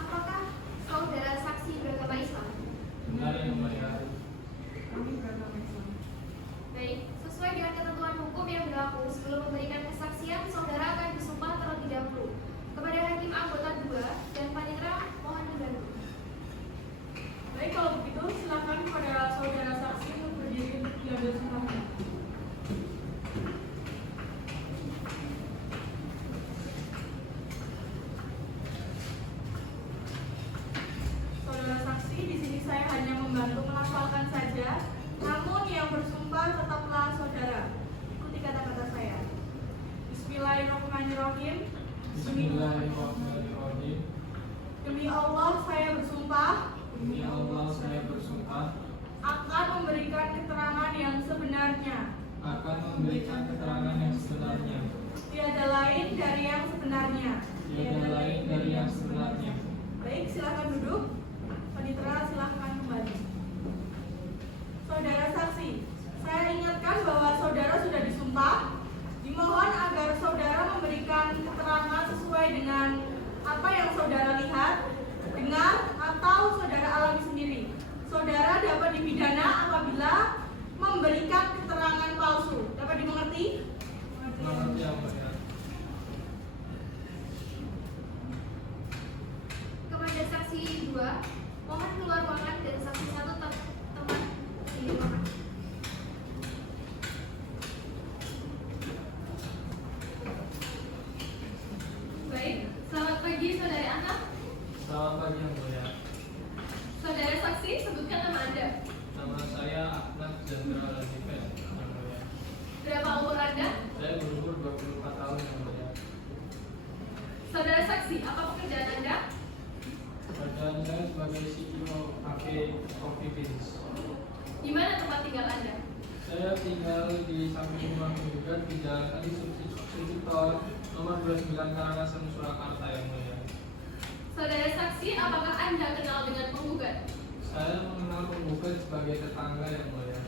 Apakah saudara saksi beragama Islam? Benar yang mulia. Kami beragama Islam. Baik, sesuai dengan ketentuan hukum yang berlaku, sebelum memberikan kesaksian, saudara akan disumpah terlebih dahulu. Kepada hakim anggota 2 dan panitera, mohon dibantu. Baik, kalau begitu silakan kepada saudara saksi untuk berdiri untuk diambil sumpahnya. Saudara saksi, di sini saya hanya membantu melafalkan saja. Namun yang bersumpah tetaplah saudara. Ikuti kata-kata saya. Bismillahirrahmanirrahim. Bismillahirrahmanirrahim. Demi Allah saya bersumpah Demi Allah saya bersumpah akan memberikan keterangan yang sebenarnya, akan memberikan keterangan yang sebenarnya, tiada lain dari yang sebenarnya. tiada lain dari yang sebenarnya. Baik, silakan duduk. Panitera silakan kembali. Saudara saksi, saya ingatkan bahwa saudara sudah disumpah. Dimohon agar saudara memberikan keterangan sesuai dengan apa yang saudara lihat, dengar, atau saudara alami sendiri. Saudara dapat dipidana apabila memberikan keterangan palsu. Dapat dimengerti? Mengerti yang mulia. Saksi 2, mohon keluar ruangan dan saksi 1 tempat di ruangan. Baik, selamat pagi saudari Ana. Selamat pagi yang mulia. Saudara saksi, sebutkan nama Anda. Nama saya Ahmad Jendral Lazifen yang mulia. Berapa umur Anda? Saya berumur 24 tahun yang mulia. Saudara saksi, apa pekerjaan Anda? Pekerjaan saya sebagai CEO cafe Coffee Beans. Di mana tempat tinggal Anda? Saya tinggal di samping rumah penggugat di Jalan Adi Sucipto nomor 29 Karangasem, Surakarta yang mulia. Saudara saksi, apakah Anda kenal dengan penggugat? Saya mengenal penggugat sebagai tetangga yang mulia.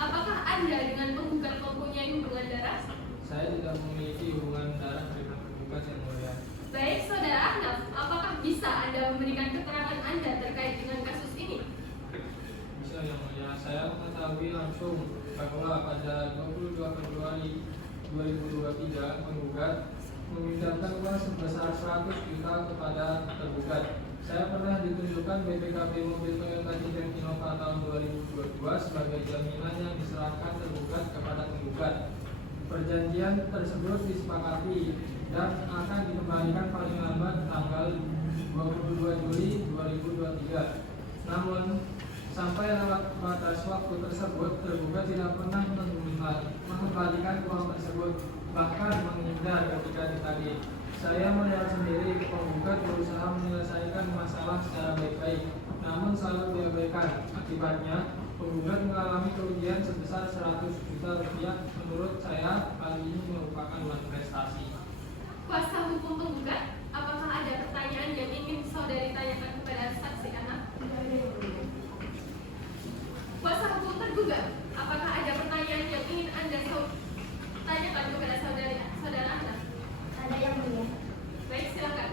Apakah Anda dengan penggugat mempunyai hubungan darah? Saya tidak memiliki hubungan darah dengan penggugat yang mulia. Baik, saudara Ahnaf, apakah bisa Anda memberikan keterangan Anda terkait dengan kasus ini? Bisa yang mulia, saya mengetahui langsung bahwa pada 22 Februari 2023 penggugat meminjamkan uang sebesar 100 juta kepada tergugat. Saya pernah ditunjukkan BPKB mobil Toyota Hiace Innova tahun 2022 sebagai jaminan yang diserahkan tergugat kepada penggugat. Perjanjian tersebut disepakati dan akan dikembalikan paling lambat tanggal 22 Juli 2023. Namun, sampai lewat batas waktu tersebut, tergugat tidak pernah mengembalikan uang tersebut, bahkan menghindar ketika ditagih. Saya melihat sendiri penggugat berusaha menyelesaikan masalah secara baik-baik, namun selalu diabaikan. Akibatnya, penggugat mengalami kerugian sebesar 100 juta rupiah. Menurut saya, hal ini merupakan suatu prestasi. Kuasa hukum penggugat, apakah ada pertanyaan yang ingin saudari tanyakan kepada saksi anak? Kuasa hukum tergugat, apakah ada pertanyaan yang ingin Anda tanyakan kepada saudara Anda? Ada yang mulia. Baik, silakan.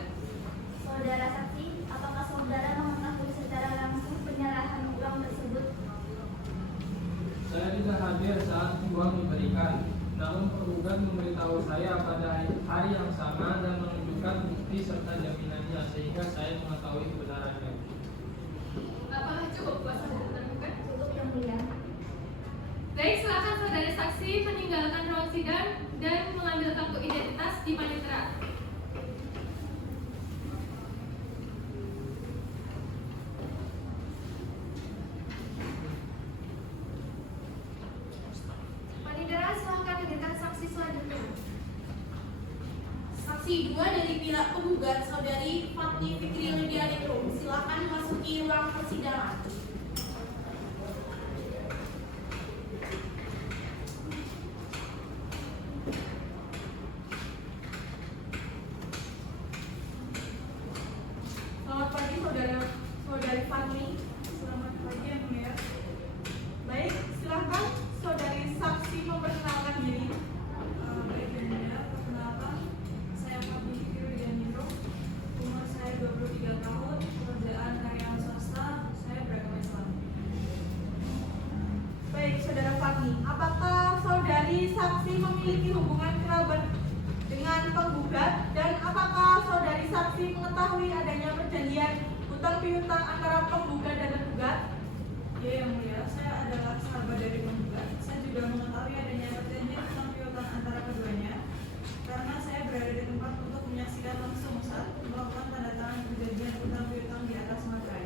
Saudara saksi, apakah saudara mengetahui secara langsung penyerahan uang tersebut? Saya tidak hadir saat uang diberikan, namun penggugat memberitahu saya pada hari yang sama dan menunjukkan bukti serta jaminannya, sehingga saya mengetahui kebenarannya. Apakah cukup kuasa hukum tergugat? Cukup yang mulia. Baik, silakan saudara saksi meninggalkan ruang sidang dan mengambil kartu identitas di panitera. Panitera, silakan hadirkan saksi selanjutnya. Saksi 2 dari pihak penggugat saudari Fatni Fikri Lidianingrum, silakan memasuki ruang persidangan. Selamat pagi saudari Fatni. Selamat pagi yang mulia. Baik, silahkan saudari saksi memperkenalkan diri. Baik yang mulia, perkenalkan saya Fatni Fikri Lidianingrum. Umur saya 23 tahun, pekerjaan karyawan swasta, saya beragama Islam. Baik, saudara Fatni, apakah saudari saksi memiliki hubungan kerabat dengan penggugat dan apakah saudari saksi mengetahui adanya perjanjian utang piutang antara penggugat dan tergugat? Ya yang mulia, saya adalah sahabat dari penggugat. Saya juga mengetahui adanya perjanjian utang piutang antara keduanya karena saya berada di tempat untuk menyaksikan langsung saat melakukan tanda tangan perjanjian utang piutang di atas materai.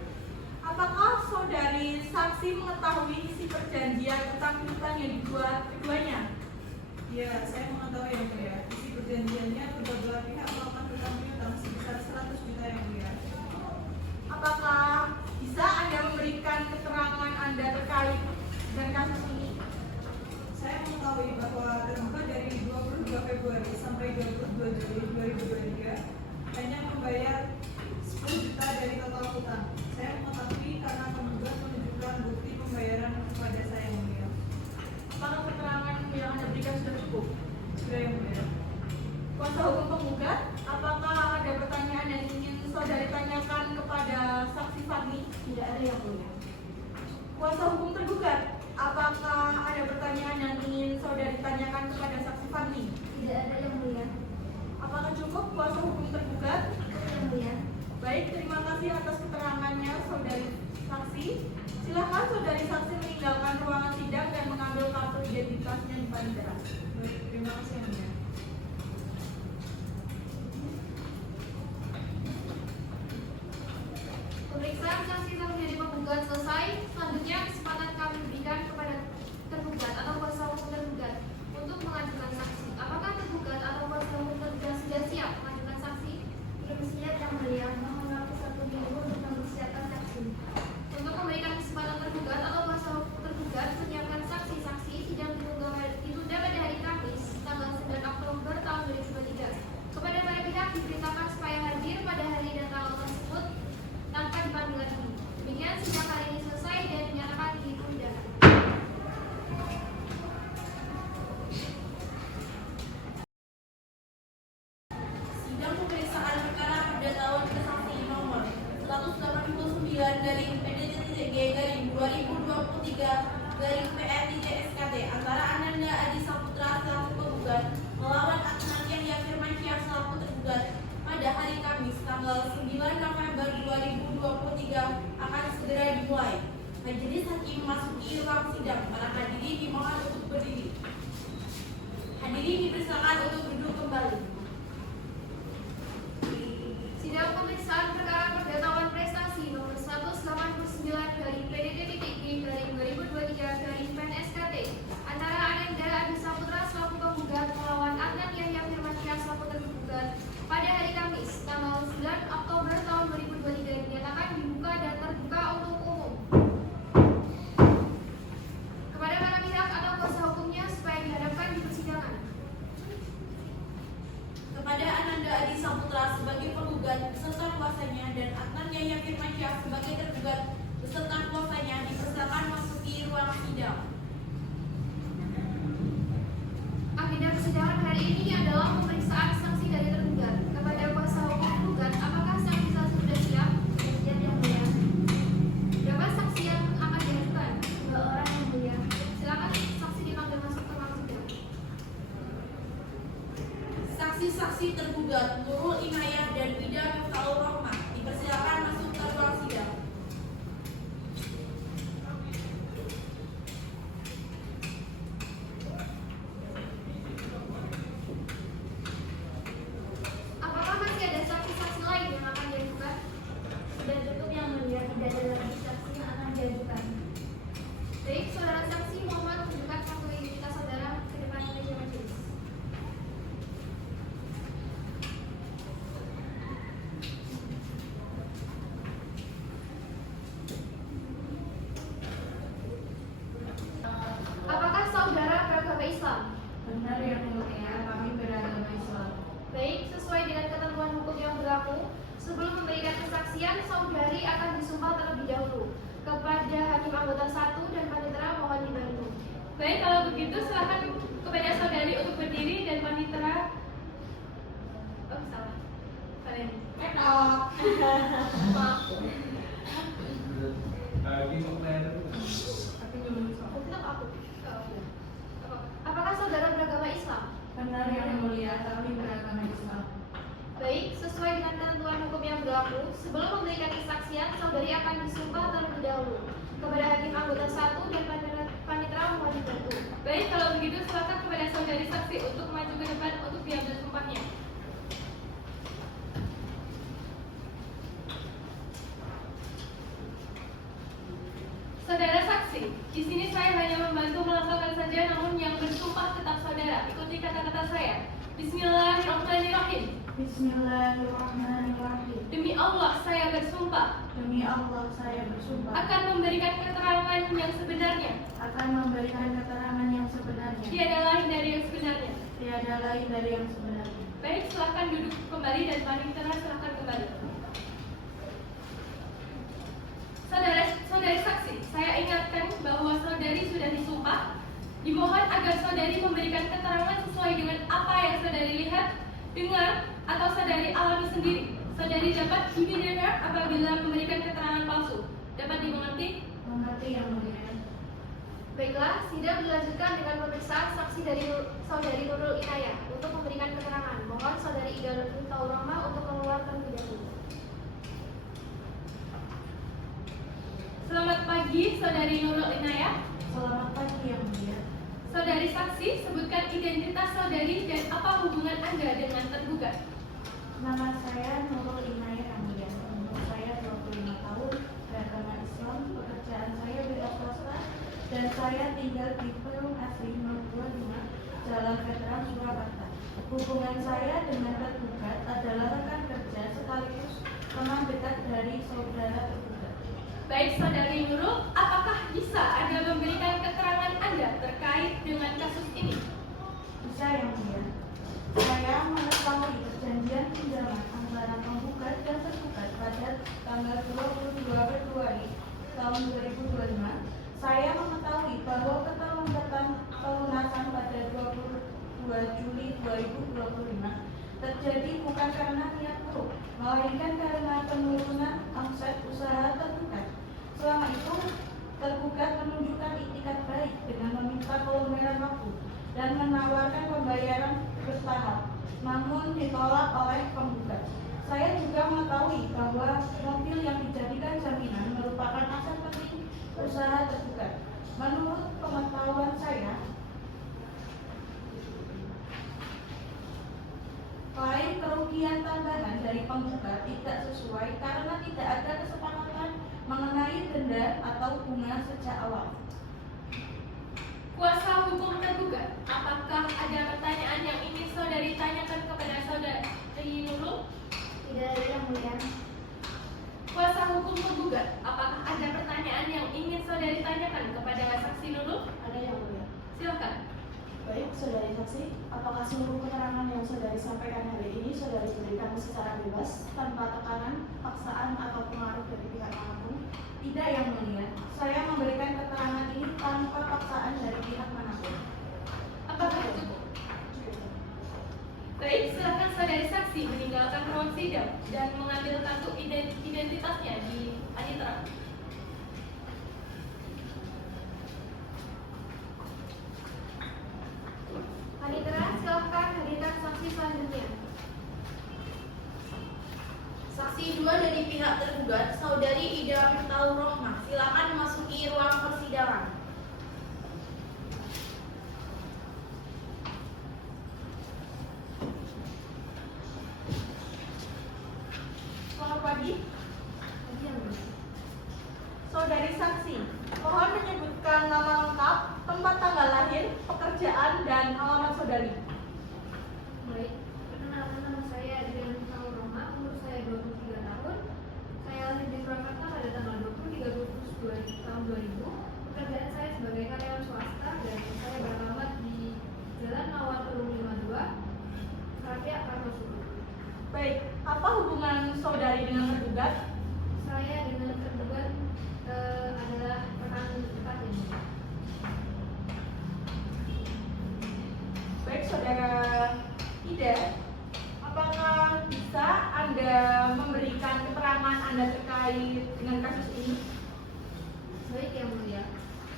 Apakah saudari saksi mengetahui isi perjanjian utang piutang yang dibuat keduanya? Ya, saya mengetahui yang mulia. Isi perjanjiannya kedua belah pihak melakukan utang piutang sebesar 100 juta yang mulia. Apakah bisa Anda memberikan keterangan Anda terkait dengan kasus ini? Saya mengetahui bahwa tergugat dari 22 Februari sampai 22 Juli 2023 hanya membayar 10 juta dari total hutang. Saya mengetahui karena penggugat menunjukkan bukti pembayaran kepada saya yang mulia. Apakah keterangan yang Anda berikan sudah cukup? Sudah yang mulia. Kuasa hukum penggugat, apakah ada pertanyaan yang ingin saudari tanyakan kepada saksi Fatni? Tidak ada yang mulia. Kuasa hukum tergugat, apakah ada pertanyaan yang ingin saudari tanyakan kepada saksi Fatni? Tidak ada yang mulia. Apakah cukup kuasa hukum tergugat? Cukup yang mulia. Baik, terima kasih saudari saksi. Silakan saudari saksi meninggalkan ruangan sidang dan mengambil kartu identitasnya di panitera. Terima kasih yang mulia. Pemeriksaan saksi terjadi penggugat selesai. Selanjutnya kesempatan kami berikan kepada tergugat atau kuasa hukum tergugat untuk mengajukan saksi. Apakah tergugat atau kuasa hukum tergugat sudah siap mengajukan saksi? Belum siap yang mulia, mohon waktu 1 minggu untuk mempersiapkan saksi. Untuk memberikan kesempatan tergugat atau kuasa hukum tergugat menyiapkan saksi-saksi, sidang ditunda pada hari Kamis tanggal 9 Oktober tahun 2023. Kepada para pihak diberitakan supaya hadir pada hari dan tanggal tersebut tanpa dipanggil lagi. Demikian sidang hari ini selesai dan dinyatakan ditunda. Sidang pemeriksaan perkara perdatahuan kesaksi nomor 189 garing PDT-G garing 2023 garing PR-SKT antara Ananda Adi Saputra selaku penggugat melawan Adnan Yahya Firmansyah selaku tergugat pada hari Kamis tanggal 9 November 2023 akan segera dimulai. Majelis Hakim memasuki ruang sidang. Para hadirin dimohon untuk berdiri. Hadirin dipersilakan untuk duduk kembali. Sidang pemeriksaan perkara perdatahuan prestasi nomor 189 garing PDT-G garing 2023 garing PN-SKT antara Ananda Adi Saputra selaku penggugat melawan Adnan Yahya Firmansyah selaku tergugat pada hari Kamis tanggal 9 Oktober tahun 2023 dinyatakan dibuka dan terbuka untuk umum. Kepada para pihak atau kuasa hukumnya supaya dihadapkan di persidangan. Kepada Ananda Adi Saputra sebagai penggugat beserta kuasanya dan Adnan Yahya Firmansyah sebagai tergugat beserta kuasanya dipersilakan masuki ruang sidang. Agenda persidangan hari ini adalah pemeriksaan saksi dari tergugat. Kepada kuasa hukum tergugat, apakah saksi-saksi sudah siap? Siap yang mulia. Berapa saksi yang akan diajukan? 2 orang yang mulia. Silakan saksi dipanggil masuk ke ruang sidang. Saksi-saksi tergugat Nurul Inayah dan Wida Miftaul Rahman dipersilakan masuk ke ruang sidang. Apakah masih ada saksi-saksi lain yang akan diajukan? Sudah cukup yang mulia, tidak ada lagi saksi yang akan diajukan. Baik, saudara saksi mohon tunjukkan kartu identitas saudara ke depan meja majelis. Apakah saudara beragama Islam? Benar yang mulia, kami beragama Islam. Baik, sesuai dengan ketentuan hukum yang berlaku, sebelum memberikan kesaksian, saudari akan disumpah terlebih dahulu. Kepada hakim anggota 1 dan panitera mohon dibantu. Baik, kalau begitu silakan kepada saudari untuk berdiri dan panitera. Oh, salah. Kalian. Maaf. Untuk aku. Apakah saudara beragama Islam? Benar yang mulia, kami beragama Islam. Baik, sesuai dengan ketentuan hukum yang berlaku, sebelum memberikan kesaksian, saudari akan disumpah terlebih dahulu. Kepada hakim anggota 1 dan panitera mohon dibantu. Baik, kalau begitu silakan kepada saudari saksi untuk maju ke depan untuk diambil sumpahnya. Saudara saksi, di sini saya hanya membantu melaporkan saja, namun yang bersumpah tetap saudara. Ikuti kata-kata saya. Bismillahirrahmanirrahim. Bismillahirrahmanirrahim. Demi Allah saya bersumpah Demi Allah saya bersumpah akan memberikan keterangan yang sebenarnya, akan memberikan keterangan yang sebenarnya, tiada lain dari yang sebenarnya. tiada lain dari yang sebenarnya. Baik, silakan duduk kembali dan panitera silakan kembali. Saudari saksi, saya ingatkan bahwa saudari sudah disumpah. Dimohon agar saudari memberikan keterangan sesuai dengan apa yang saudari lihat, dengar, atau saudari alami sendiri. Saudari dapat dipidana apabila memberikan keterangan palsu. Dapat dimengerti? Mengerti yang mulia. Baiklah, sidang dilanjutkan dengan pemeriksaan saksi dari saudari Nurul Inayah untuk memberikan keterangan. Mohon saudari Ida Miftaul Rahman untuk keluar terlebih dahulu. pagi, Saudari Nurul Inayah. Selamat pagi yang mulia. Saudari saksi, sebutkan identitas saudari dan apa hubungan Anda dengan tergugat. Nama saya Nurul Inayah yang mulia. Umur saya 25 tahun, beragama Islam, pekerjaan saya wira swasta, dan saya tinggal di Perum Asri 025, Jalan Veteran Surakarta. Hubungan saya dengan tergugat adalah rekan kerja sekaligus teman dekat dari saudara tergugat. Baik, Saudari Nurul, apakah bisa Anda memberikan keterangan Anda terkait dengan kasus ini? Bisa yang mulia. Saya mengetahui perjanjian pinjaman antara penggugat dan tergugat pada tanggal 22 Februari tahun 2025. Saya mengetahui bahwa keterlambatan pelunasan pada 22 Juli 2025 terjadi bukan karena niat buruk, melainkan karena penurunan omset usaha tergugat. Selama itu, tergugat menunjukkan itikat baik dengan meminta kelonggaran waktu dan menawarkan pembayaran bertahap, namun ditolak oleh penggugat. Saya juga mengetahui bahwa mobil yang dijadikan jaminan merupakan aset penting usaha tergugat. Menurut pengetahuan saya, klaim kerugian tambahan dari penggugat tidak sesuai karena tidak ada kesepakatan mengenai denda atau bunga sejak awal. Kuasa hukum tergugat, apakah ada pertanyaan yang ingin saudari tanyakan kepada Saudari Nurul? Tidak ada yang mulia. Kuasa hukum tergugat, apakah ada pertanyaan yang ingin saudari tanyakan kepada saksi Nurul? Ada yang mulia. Silakan. Baik, saudari saksi, apakah seluruh keterangan yang saudari sampaikan hari ini saudari berikan secara bebas, tanpa tekanan, paksaan, atau pengaruh dari pihak manapun? Tidak yang mulia. Saya memberikan keterangan ini tanpa paksaan dari pihak manapun. Apakah cukup? Baik, silakan saudari saksi meninggalkan ruang sidang dan mengambil kartu identitasnya di panitera. Panitera, silakan hadirkan saksi selanjutnya. Saksi 2 dari pihak tergugat, Saudari Ida Firtaul Rohmah. Silakan memasuki ruang persidangan. Selamat pagi. Saudari saksi, mohon menyebutkan nama lengkap, tempat tanggal lahir, pekerjaan, dan alamat saudari. Baik, perkenalkan nama saya Ida Firtaul Rohmah, umur saya 23 tahun. Saya lahir di Surakarta pada tanggal 23 Agustus tahun 2000. Pekerjaan saya sebagai karyawan swasta dan saya beralamat di Jalan Mawar Perum 52, Karya Kartosuro. Baik, apa hubungan saudari dengan tergugat? Saya dengan tergugat adalah rekan dekat ini. Baik, saudara Ida, apakah bisa Anda memberikan keterangan Anda terkait dengan kasus ini? Baik yang mulia,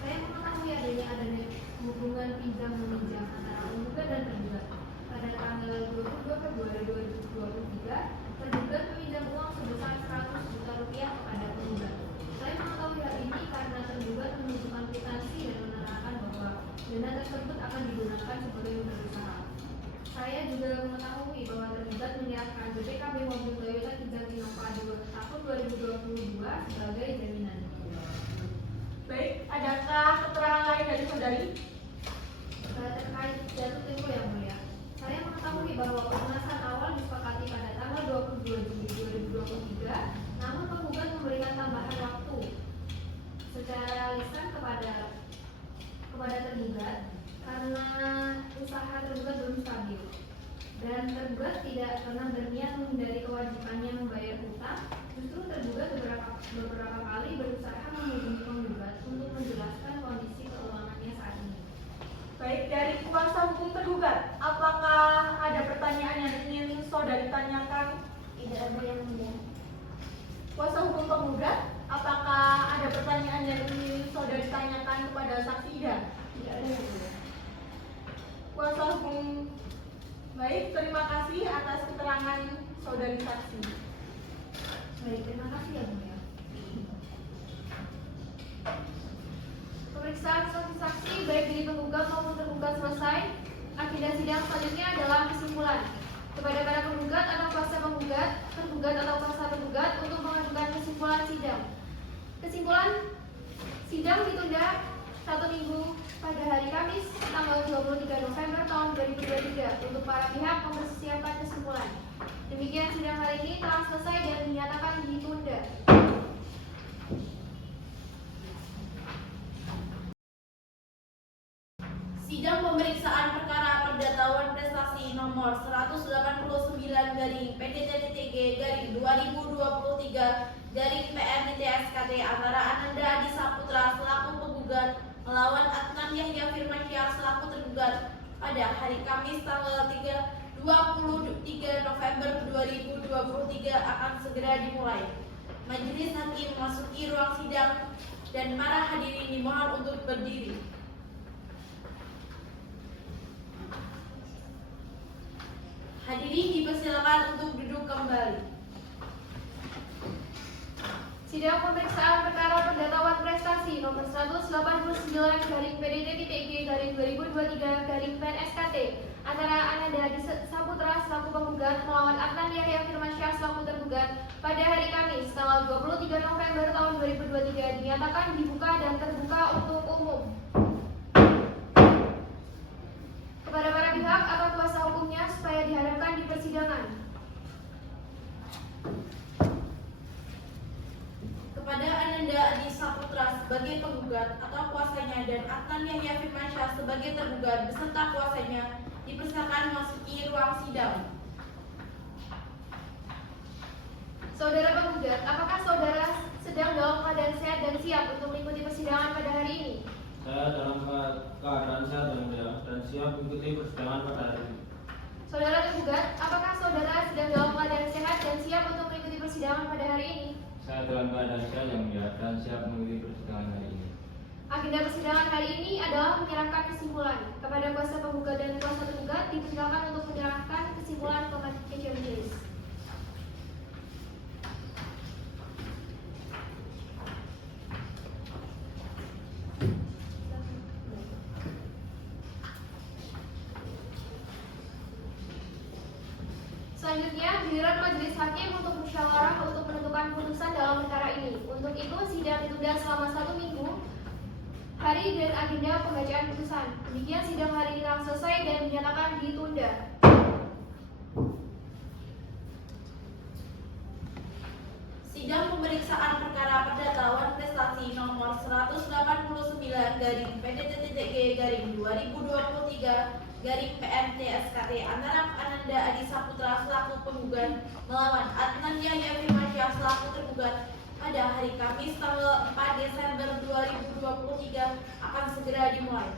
saya mengetahui adanya hubungan pinjam meminjam antara penggugat dan tergugat. Pada tanggal 22 Februari 2023, tergugat meminjam uang sebesar 100 juta rupiah kepada penggugat. Saya mengetahui hal ini karena tergugat menunjukkan kwitansi dan menerangkan bahwa dana tersebut akan digunakan sebagai modal usaha. Saya juga mengetahui bahwa tergugat menyerahkan BPKB mobil Toyota Kijang Innova tahun 2022 sebagai jaminan. Baik, adakah keterangan lain dari saudari? Terkait jatuh tempo yang mulia, saya mengetahui bahwa pelunasan awal disepakati pada tanggal 22 Juli 2023, namun penggugat memberikan tambahan waktu secara lisan kepada tergugat karena usaha tergugat belum stabil dan tergugat tidak pernah berniat menghindari kewajibannya membayar hutang. Justru tergugat beberapa kali berusaha menghubungi penggugat untuk menjelaskan kondisi keuangannya saat ini. Baik, dari kuasa hukum tergugat, apakah ada pertanyaan yang ingin saudari tanyakan? Tidak ada yang mulia. Kuasa hukum penggugat, apakah ada pertanyaan yang ingin saudari tanyakan kepada saksi Ida? Tidak ada yang mulia. Kuasa hukum, baik, terima kasih atas keterangan saudari saksi. Baik, terima kasih yang mulia. Agenda sidang selanjutnya adalah kesimpulan. Kepada para penggugat atau kuasa penggugat, tergugat atau kuasa penggugat untuk mengajukan kesimpulan sidang. Kesimpulan sidang ditunda 1 minggu pada hari Kamis tanggal 23 November tahun 2023 untuk para pihak mempersiapkan kesimpulan. Demikian sidang hari ini telah selesai dan dinyatakan ditunda. Sidang pemeriksaan perkara perdatawan prestasi nomor 189/2023/PN-SKT antara Ananda Adi Saputra selaku penggugat melawan Adnan Yahya Firmansyah selaku tergugat pada hari Kamis tanggal 23 November 2023 akan segera dimulai. Majelis hakim memasuki ruang sidang dan para hadirin dimohon untuk berdiri. Hadirin dipersilakan untuk duduk kembali. Sidang pemeriksaan perkara perdatawan prestasi nomor 189/PDT-PG/2023/PN-SKT antara Ananda Adi Saputra selaku penggugat melawan Adnan Yahya Firmansyah selaku tergugat pada hari Kamis tanggal 23 November tahun 2023 dinyatakan dibuka dan terbuka untuk umum. Kepada para pihak atau kuasa hukumnya supaya dihadapkan di persidangan. Kepada Ananda Adi Saputra sebagai penggugat atau kuasanya dan Adnan Yahya Firmansyah sebagai tergugat beserta kuasanya dipersilakan memasuki ruang sidang. Saudara penggugat, apakah saudara sedang dalam keadaan sehat dan siap untuk mengikuti persidangan pada hari ini? Saya dalam keadaan sehat yang mulia dan siap mengikuti persidangan pada hari ini. Saudara tergugat, apakah saudara sedang dalam keadaan sehat dan siap untuk mengikuti persidangan pada hari ini? Saya dalam keadaan sehat yang mulia dan siap mengikuti persidangan hari ini. Agenda persidangan hari ini adalah menyerahkan kesimpulan. Kepada kuasa penggugat dan kuasa tergugat dipersilakan untuk menyerahkan kesimpulan ke majelis. Selanjutnya, giliran majelis hakim untuk musyawarah untuk menentukan putusan dalam perkara ini. Untuk itu, sidang ditunda selama 1 minggu hari dan agenda pembacaan putusan. Demikian sidang hari ini telah selesai dan dinyatakan ditunda. Sidang pemeriksaan perkara perdatawan prestasi nomor 189/PDT-PG/2023/PN-SKT antara Ananda Adi Saputra selaku penggugat melawan Adnan Yahya Firmansyah selaku tergugat pada hari Kamis tanggal 4 Desember 2023 akan segera dimulai.